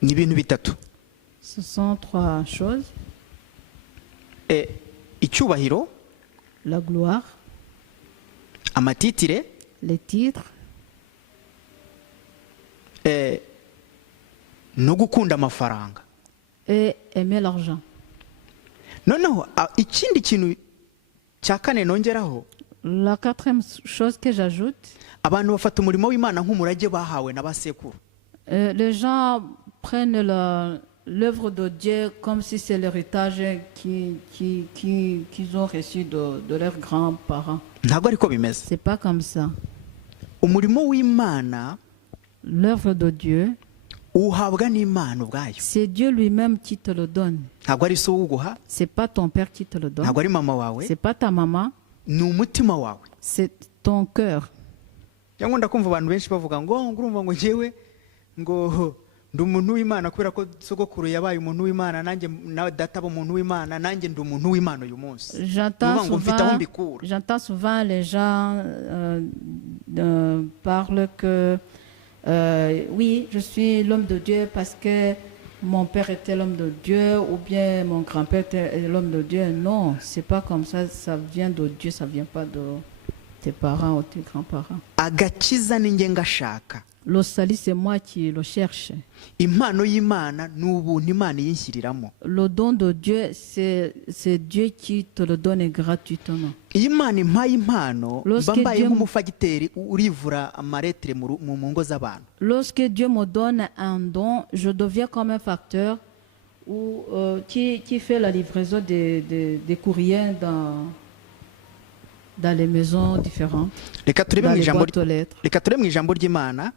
ni ibintu bitatu. ce sont trois choses. Icyubahiro, La gloire, amatitire, les titres no gukunda amafaranga. et aimer l'argent. Noneho ikindi kintu cya kane nongeraho, La quatrième chose que j'ajoute, abantu bafata umurimo w'Imana nk'umurage bahawe na basekuru. les gens prennent l'œuvre de Dieu comme si c'est l'héritage qu'ils ont reçu de leurs grands-parents. Ntabwo ariko bimeze. C'est pas comme ça. Umurimo w'Imana L'œuvre de Dieu, uhabwa n'Imana ubwayo. c'est Dieu lui-même qui te le donne. Ntabwo ari so uguha, C'est pas ton père qui te le donne. ntabwo ari mama wawe, C'est pas ta maman. ni umutima wawe. C'est ton cœur. Cyangwa ndakumva abantu benshi bavuga ngo ngurumva ngo njyewe ngo ndi umuntu w'Imana kubera ko sogokuru yabaye umuntu w'Imana, nanjye nawe data aba umuntu w'Imana, nanjye ndi umuntu w'Imana uyu munsi. J'entends souvent les gens parlent que oui, je suis l'homme de Dieu parce que mon père était l'homme de Dieu ou bien mon grand-père était l'homme de Dieu. Non, c'est pas comme ça. Ça vient de Dieu, ça vient pas de tes parents ou tes grands-parents. Agakiza ni nge ngashaka. Le salut, c'est moi qui le cherche. Impano y'Imana ni ubuntu Imana yinshyiriramo. Le don de Dieu, c'est Dieu qui te le donne gratuitement. Iyo Imana impaye impano, Lorsque mba mbaye Dieu- nk'umufagiteri urivura amaretere mu ngo z'abantu. Lorsque Dieu me donne un don, je deviens comme un facteur qui fait la livraison des courriers dans les maisons différentes, Reka turebe dans mu les ijambo boîtes aux lettres. reka turebe mu ijambo ry'Imana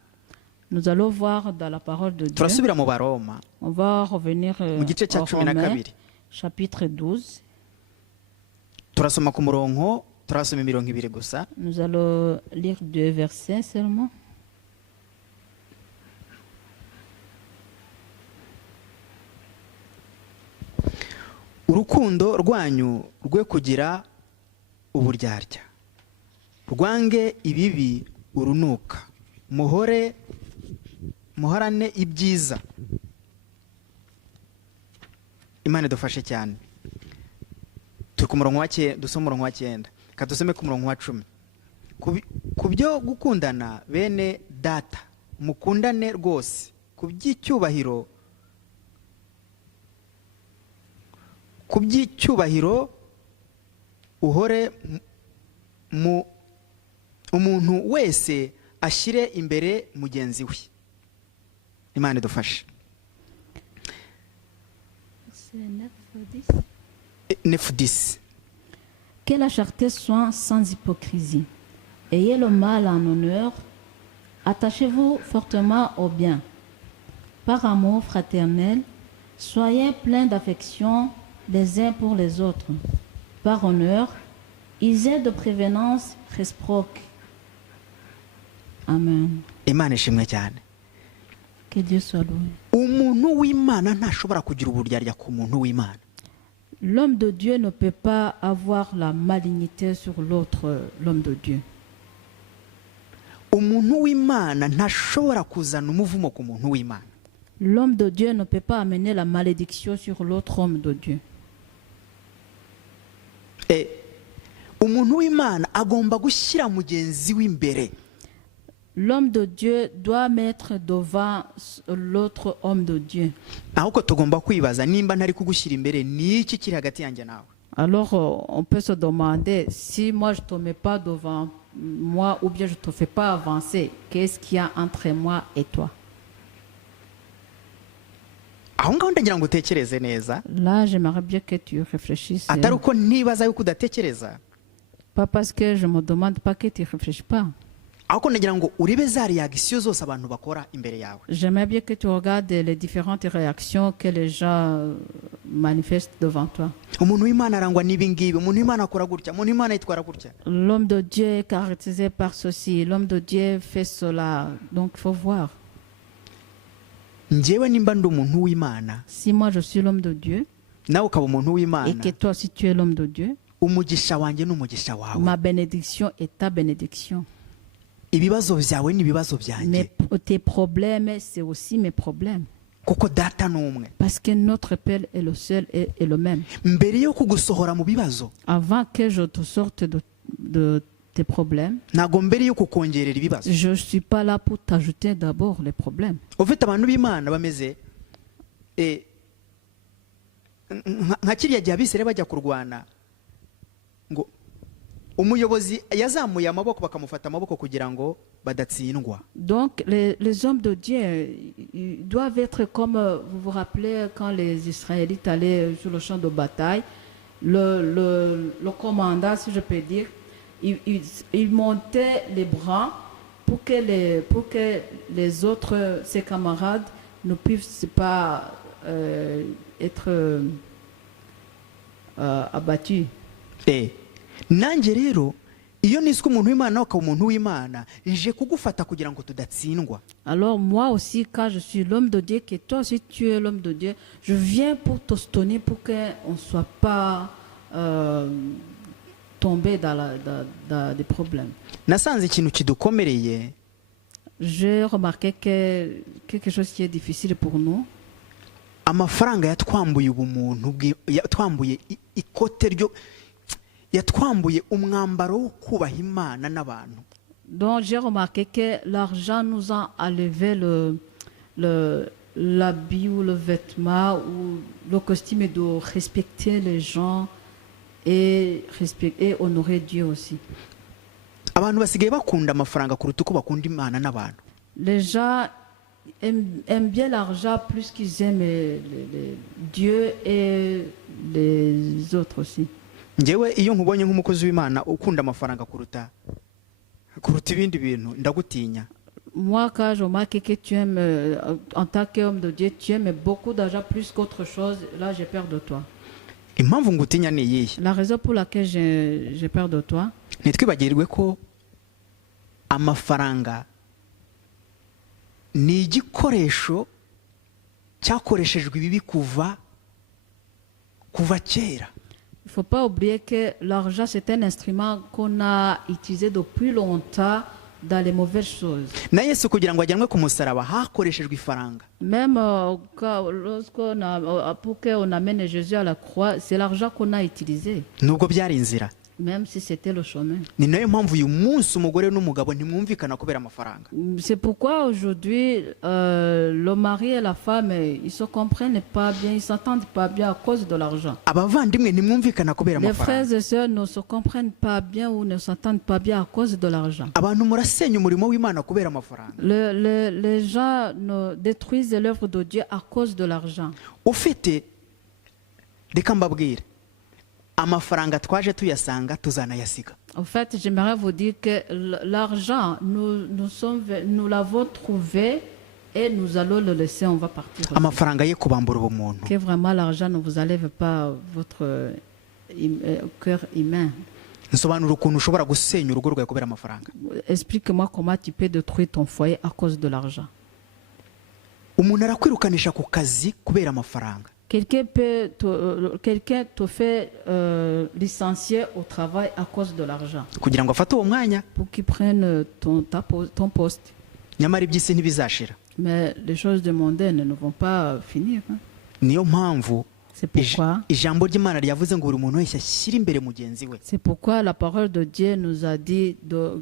Nous allons voir dans la parole de Dieu. turasubira mu baroma On va revenir mu gice cya au 12 Romains, chapitre 12. turasoma ku murongo turasoma imirongo 2 gusa. Nous allons lire 2 versets seulement. Urukundo rwanyu rwe kugira uburyarya, rwange ibibi urunuka, muhorane ibyiza. Imana idufashe cyane. Turi ku murongo wa 9, dusoma umurongo wa 9, kadusome ku murongo wa 10. Ku byo gukundana bene data, mukundane rwose, ku by'icyubahiro uhore umuntu wese ashyire imbere mugenzi we. Imana idufashe. 9:10. Que la charité soit sans hypocrisie. Ayez le mal en honneur. Attachez-vous fortement au bien. Par amour fraternel, soyez pleins d'affection les uns pour les autres. Par honneur, usez de prévenance réciproque. Amen. Imana ishimwe cyane. Que Dieu soit loué. Umuntu w'Imana ntashobora kugira uburyarya ku muntu w'Imana. L'homme de Dieu ne peut pas avoir la malignité sur l'autre, l'homme de Dieu. Umuntu w'Imana ntashobora kuzana umuvumo ku muntu w'Imana. L'homme de Dieu ne peut pas amener la malédiction sur l'autre homme de Dieu. Umuntu w'Imana agomba gushyira mugenzi w'imbere. L'homme de Dieu doit mettre devant l'autre homme de Dieu. Ahubwo tugomba kwibaza nimba ntari kugushyira imbere ni iki kiri hagati yanjye nawe. Alors on peut se demander si moi je ne te mets pas devant moi ou bien je ne te fais pas avancer, qu'est-ce qu'il y a entre moi et toi? Aho ngaho ndagira ngo utekereze neza. Là, j'aimerais bien que tu réfléchisses. Atari uko nibaza yuko udatekereza. Pas parce que je me demande pas que tu ne réfléchis pas. Ahubwo ndagira ngo urebe za reaction zose abantu bakora imbere yawe. J'aimerais bien que tu regardes les différentes réactions que les gens manifestent devant toi. Umuntu w'Imana arangwa n'ibi ngibi, umuntu w'Imana akora gutya, umuntu w'Imana yitwara gutya. L'homme de Dieu est caractérisé par ceci, l'homme de Dieu fait cela. Donc il faut voir. Njyewe nimba ndi umuntu w'Imana, Si moi je suis l'homme de Dieu nawe ukaba umuntu et w'Imana, que toi aussi tu es l'homme de Dieu, umugisha wanjye n'umugisha wawe. ma bénédiction est ta bénédiction. Ibibazo byawe ni ibibazo byanjye. Tes problèmes, c'est aussi mes problèmes. Kuko data n'umwe. Parce que notre Père est le seul et le même. Mbere yo kugusohora mu bibazo, Avant que je te sorte de tes problèmes, ntago mbere yo kukongerera ibibazo. je ne suis pas là pour t'ajouter d'abord les problèmes. Ufite abantu b'Imana bameze nka kiriya gihe abisirayeli bajya kurwana ngo umuyobozi yazamuye amaboko bakamufata amaboko kugira ngo badatsindwa. Donc les hommes de Dieu ils doivent être comme, vous vous rappelez quand les Israélites allaient sur le champ de bataille, le commandant, si je peux dire, il montait les bras pour que les autres, ses camarades, ne puissent pas être abattus. Nanjye rero iyo niswe umuntu w'Imana ukaba umuntu w'Imana nje kugufata kugira ngo tudatsindwa. Alors moi aussi, quand je suis l'homme de Dieu, que toi aussi tu es l'homme de Dieu, je viens pour t'ostonner pour qu'on ne soit pas tombé dans des problèmes. Nasanze ikintu kidukomereye. J'ai remarqué que quelque chose qui est difficile pour nous. Amafaranga yatwambuye ubumuntu, yatwambuye ikote ryo, yatwambuye umwambaro wo kubaha Imana n'abantu. Donc j'ai remarqué que l'argent nous a enlevé l'habit ou le vêtement ou le costume de respecter les gens et honorer Dieu aussi. Abantu basigaye bakunda amafaranga kuruta uko bakunda Imana n'abantu. Les gens aiment bien l'argent plus qu'ils aiment Dieu et les autres aussi. Njyewe iyo nkubonye nk'umukozi w'Imana ukunda amafaranga kuruta ibindi bintu ndagutinya. Moi, quand je remarque que tu aimes, en tant qu'homme de Dieu, tu aimes beaucoup d'argent plus qu'autre chose, là, j'ai peur de toi. impamvu ngutinya ni iyihe? La raison pour laquelle j'ai peur de toi, ntitwibagirwe ko amafaranga ni igikoresho cyakoreshejwe ibibi kuva kera. il ne faut pas oublier que l'argent, c'est un instrument qu'on a utilisé depuis longtemps dans les mauvaises choses. na Yesu kugira ngo ajyanwe ku musaraba hakoreshejwe ifaranga. Même pour qu'on amène Jésus à la croix, c'est l'argent qu'on a utilisé, nubwo byari inzira. même si c'était le chemin. ni nayo mpamvu uyu munsi umugore n'umugabo ntimwumvikana kubera amafaranga. C'est pourquoi aujourd'hui, le mari et la femme, ils ne se comprennent pas bien, ils ne s'entendent pas bien à cause de l'argent. abavandimwe ntimwumvikana kubera Les amafaranga. frères et sœurs ne se comprennent pas bien ou ne s'entendent pas bien à cause de l'argent. abantu murasenya umurimo w'Imana kubera amafaranga. Les gens détruisent l'œuvre de Dieu à cause de l'argent. ufite reka mbabwire amafaranga twaje tuyasanga tuzanayasiga. En fait, j'aimerais vous dire que l'argent, nous l'avons trouvé et nous allons le laisser, on va partir. aussi. amafaranga ye kubambura ubumuntu. Que vraiment l'argent ne vous enlève pas votre cœur humain. nsobanura ukuntu ushobora gusenya urugo rwawe kubera amafaranga. Explique-moi comment tu peux détruire ton foyer à cause de l'argent. umuntu arakwirukanisha ku kazi kubera amafaranga. Quelqu'un te fait licencier au travail à cause de l'argent kugira ngo afate uwo mwanya. pour qu'il prenne ton poste. nyamara iby'isi ntibizashira. Mais les choses de mondaine ne vont pas finir. Hein. niyo mpamvu C'est pourquoi, ijambo ry'Imana ryavuze ngo buri muntu wese ashyire imbere mugenzi we. c'est pourquoi la parole de Dieu nous a dit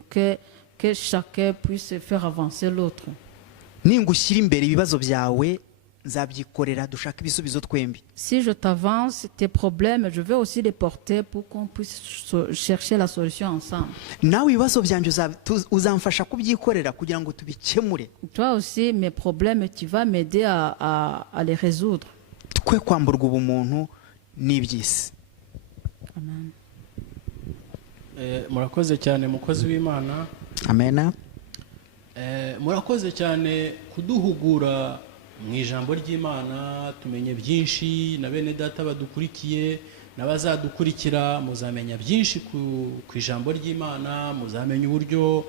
que chacun puisse faire avancer l'autre. ningushyira imbere ibibazo byawe nzabyikorera dushaka ibisubizo twembi. Si je t'avance tes problèmes, je vais aussi les porter pour qu'on puisse chercher la solution ensemble. nawe ibibazo byanjye uzamfasha kubyikorera kugira ngo tubikemure. Toi aussi, mes problèmes, tu vas m'aider à les résoudre. twe kwamburwa ubumuntu n'iby'isi. Amen. murakoze cyane mukozi w'Imana. amena. murakoze cyane kuduhugura mu ijambo ry'Imana, tumenye byinshi, na bene data badukurikiye n'abazadukurikira muzamenya byinshi ku ijambo ry'Imana, muzamenya uburyo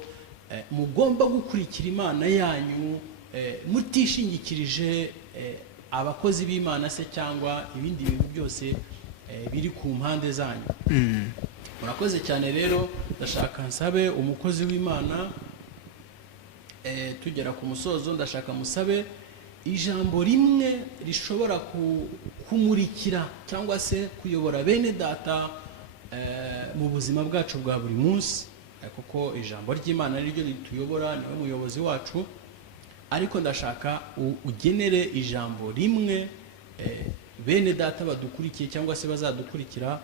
mugomba gukurikira Imana yanyu mutishingikirije abakozi b'Imana se cyangwa ibindi bintu byose biri ku mpande zanyu. murakoze cyane rero, ndashaka nsabe umukozi w'Imana tugera ku musozo, ndashaka musabe ijambo rimwe rishobora kumurikira cyangwa se kuyobora bene data mu buzima bwacu bwa buri munsi, kuko ijambo ry'Imana ari ryo rituyobora, niwe muyobozi wacu. ariko ndashaka ugenere ijambo rimwe bene data badukurikiye cyangwa se bazadukurikira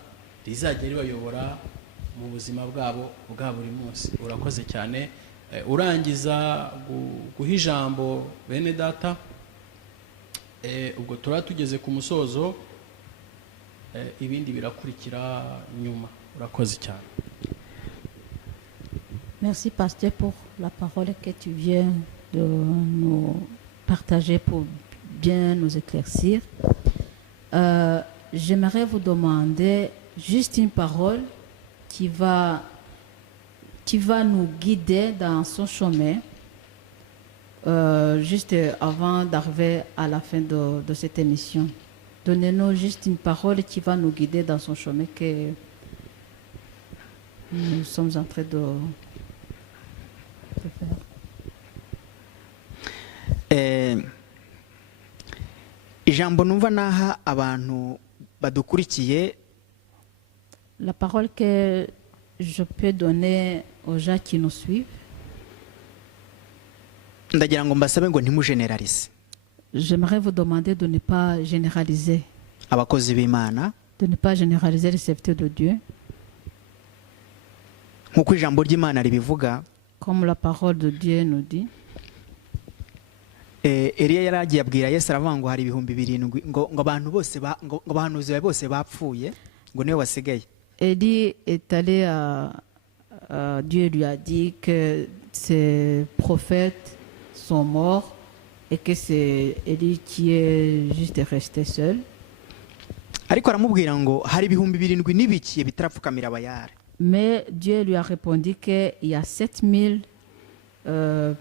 rizajya ribayobora mu buzima bwabo bwa buri munsi. urakoze cyane. urangiza guha ijambo bene data, ubwo turaba tugeze ku musozo, ibindi birakurikira nyuma. urakoze cyane. Merci, pasteur, pour la parole que tu viens de nous partager pour bien nous éclaircir. J'aimerais vous demander juste une parole qui va nous guider dans son chemin, juste avant d'arriver à la fin de cette émission. Donnez-nous juste une parole qui va nous guider dans son chemin que nous sommes en train de faire. ijambo numva naha abantu badukurikiye. La parole que je peux donner aux gens qui nous suivent, ndagira ngo mbasabe ngo ntimugeneralize j'aimerais vous demander de ne pas généraliser, abakozi b'Imana, de ne pas généraliser les serviteurs de Dieu. nk'uko ijambo ry'Imana ribivuga. Comme la parole de Dieu nous dit, Eliya yari agiye abwira Yesu aravuga ngo hari ibihumbi 7 ngo abantu bose ngo abahanuzi bose bapfuye ngo niwe wasigaye. Élie est allé à Dieu lui a dit que ces prophètes sont morts et que c'est Élie qui est juste resté seul. ariko aramubwira ngo hari ibihumbi 7 n'ibikiye bitarapfukamira Bayali. Mais Dieu lui a répondu qu'il y a 7000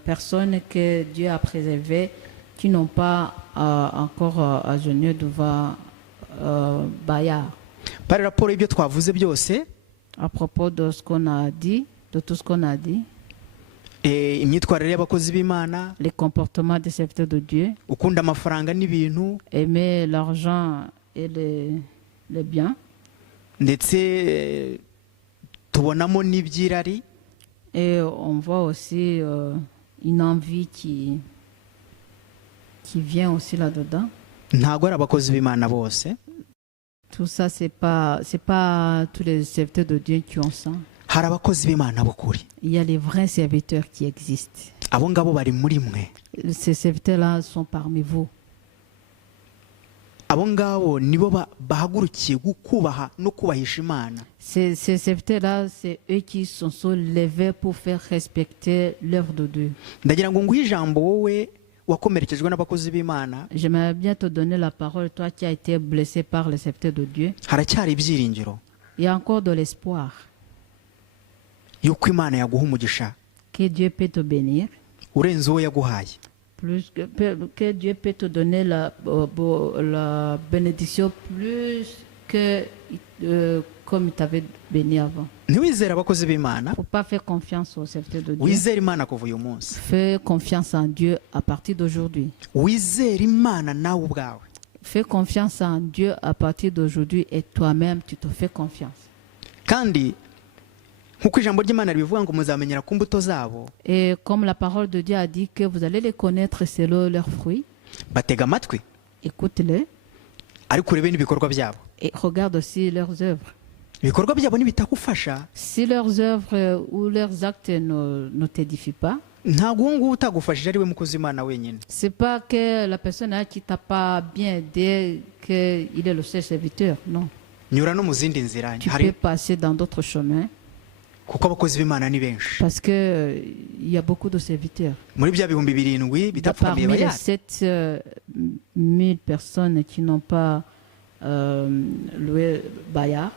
personnes que Dieu a préservées qui n'ont pas encore agenouillé devant Bayard. Par raporo y'ibyo twavuze byose, À propos de ce qu'on a dit, de tout ce qu'on a dit, imyitwarire y'abakozi b'Imana, les comportements des serviteurs de Dieu, ukunda amafaranga n'ibintu, aimer l'argent et les biens, ndetse tubonamo n'ibyirari, et on voit aussi une envie qui vient aussi là-dedans. ntabwo ari abakozi b'Imana bose. Tout ça, c'est pas tous les serviteurs de Dieu qui ont ça. Hari abakozi b'Imana b'ukuri, Il y a les vrais serviteurs qui existent. abo ngabo bari muri mwe. Ces serviteurs-là sont parmi vous. Abo ngabo nibo bahagurukiye gukubaha no kubahisha Imana. Ces serviteurs-là, c'est eux qui sont levés pour faire respecter l'œuvre de Dieu. Ndagira ngo nguhe ijambo wowe wakomerekejwe n'abakozi b'Imana, J'aimerais bien te donner la parole, toi qui as été blessé par les serviteurs de Dieu. haracyari ibyiringiro Il y a encore de l'espoir yuko Imana yaguha umugisha que Dieu peut te bénir, urenze uwo yaguhaye. plus que Dieu peut te donner la bénédiction plus que comme il t'avait béni avant. Ntiwizere abakozi b'Imana, Il ne faut pas faire confiance aux serviteurs de Dieu. wizere Imana kuva uyu munsi. Fais confiance en Dieu à partir d'aujourd'hui. Wizere Imana nawe ubwawe. Fais confiance en Dieu à partir d'aujourd'hui et toi-même, tu te fais confiance. Kandi nk'uko ijambo ry'Imana ribivuga ngo muzamenyera ku mbuto zabo, Et comme la parole de Dieu a dit que vous allez les connaître selon leurs fruits, batega amatwi écoute-les ariko urebe n'ibikorwa byabo. et regarde aussi leurs œuvres. Ibikorwa byabo nibitakufasha, Si leurs œuvres ou leurs actes ne t'édifient pas, ntabwo uwo nguwo utagufashije ari we mukozi w'Imana wenyine. c'est pas que la personne là qui t'a pas bien aidé qu'il est le seul serviteur. Non. Nyura no mu zindi nzira, Tu peux hari passer dans d'autres chemins kuko abakozi b'Imana ni benshi. parce que il y a beaucoup de serviteurs. Muri bya bihumbi 7 bitapfukamiye Parmi les Bayali, 7000 personnes qui n'ont pas loué Bayard,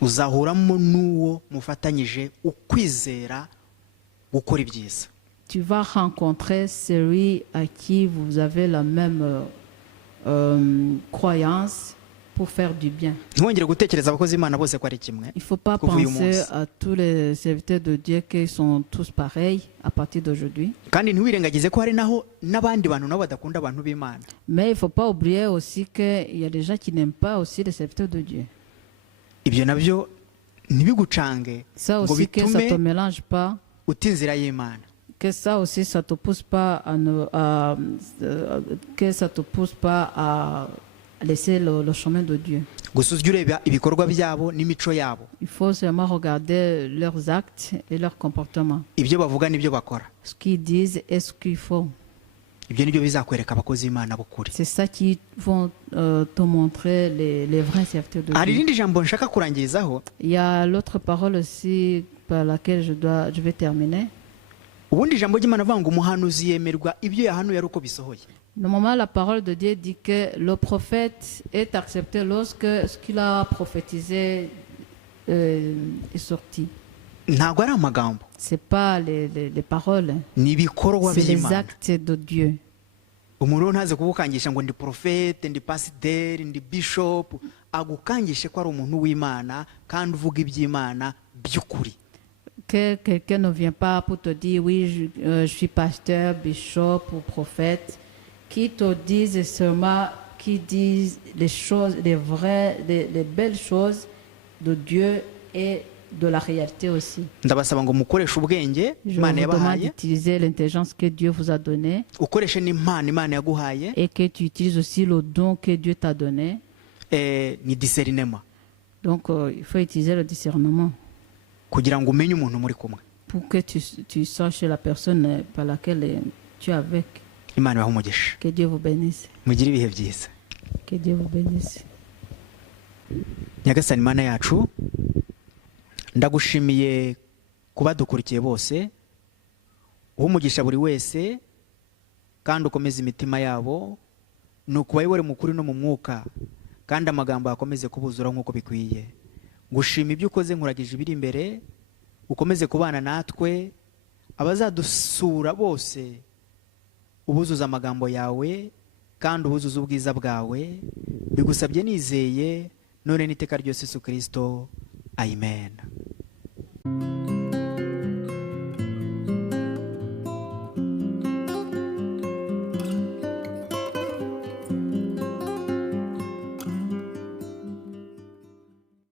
uzahuramo n'uwo mufatanyije ukwizera gukora ibyiza. tu vas rencontrer celui à qui vous avez la même croyance pour faire du bien. Ntiwongere gutekereza abakozi b'Imana bose ko ari kimwe. Il ne faut pas Kuva uyu penser munsi. à tous les serviteurs de Dieu qui sont tous pareils à partir d'aujourd'hui. Kandi ntiwirengagize ko hari naho n'abandi bantu nabo badakunda abantu b'Imana. Mais il ne faut pas oublier aussi qu'il y a des gens qui n'aiment pas aussi les serviteurs de Dieu. Ibyo nabyo ntibigucange Ça ngo aussi, que ça ne te bitume mélange pas. uta inzira y'Imana. Que ça aussi, ça te pousse pas que ça te pousse pas à laisser le chemin de Dieu. Gusa ujye ureba ibikorwa byabo n'imico yabo. Il faut seulement regarder leurs actes et leurs comportements. Ibyo bavuga n'ibyo bakora. Ce qu'ils disent et ce qu'ils font. Ibyo nibyo bizakwereka abakozi b'Imana b'ukuri. C'est ça qui vont te montrer les vrais serviteurs de Hari Dieu. irindi jambo nshaka kurangirizaho. Il y a l'autre parole aussi par laquelle je vais terminer. Ubundi ijambo ry'Imana avuga ngo umuhanuzi yemerwa ibyo yahanuye ari uko bisohoye. Normalement, la parole de Dieu dit que le prophète est accepté lorsque ce qu'il a prophétisé est sorti. Ntabwo ari amagambo, C'est pas les paroles, hein. ni ibikorwa C'est les by'Imana. actes de Dieu. Umuntu ntaze kugukangisha ngo ndi profete, ndi pasiteri, ndi bishop, agukangishe ko ari umuntu w'Imana kandi uvuga iby'Imana by'ukuri. Que quelqu'un ne vient pas pour te dire oui, je suis pasteur, bishop ou prophète, qui te disent seulement, qui disent les choses, les vraies, les belles choses de Dieu et de la réalité aussi. Ndabasaba ngo mukoreshe ubwenge Je Imana vous demande yabahaye, d'utiliser l'intelligence que Dieu vous a donnée ukoreshe n'impano Imana yaguhaye, et que tu utilises aussi le don que Dieu t'a donné. ni discernement, Donc, il faut utiliser le discernement kugira ngo umenye umuntu muri kumwe. pour que tu saches la personne par laquelle tu es avec. Imana ibahe umugisha. Que Dieu vous bénisse. Mugire ibihe byiza. Que Dieu vous bénisse. Nyagasani Mana yacu, ndagushimiye kuba dukurikiye bose, uha umugisha buri wese kandi ukomeze imitima yabo, ni ukubayobore mu kuri no mu mwuka, kandi amagambo akomeze kubuzura nk'uko bikwiye. Ngushima ibyo ukoze, nkuragije ibiri imbere, ukomeze kubana natwe, abazadusura bose ubuzuza amagambo yawe kandi ubuzuza ubwiza bwawe, bigusabye nizeye none n'iteka ryose Yesu Kristo, amen.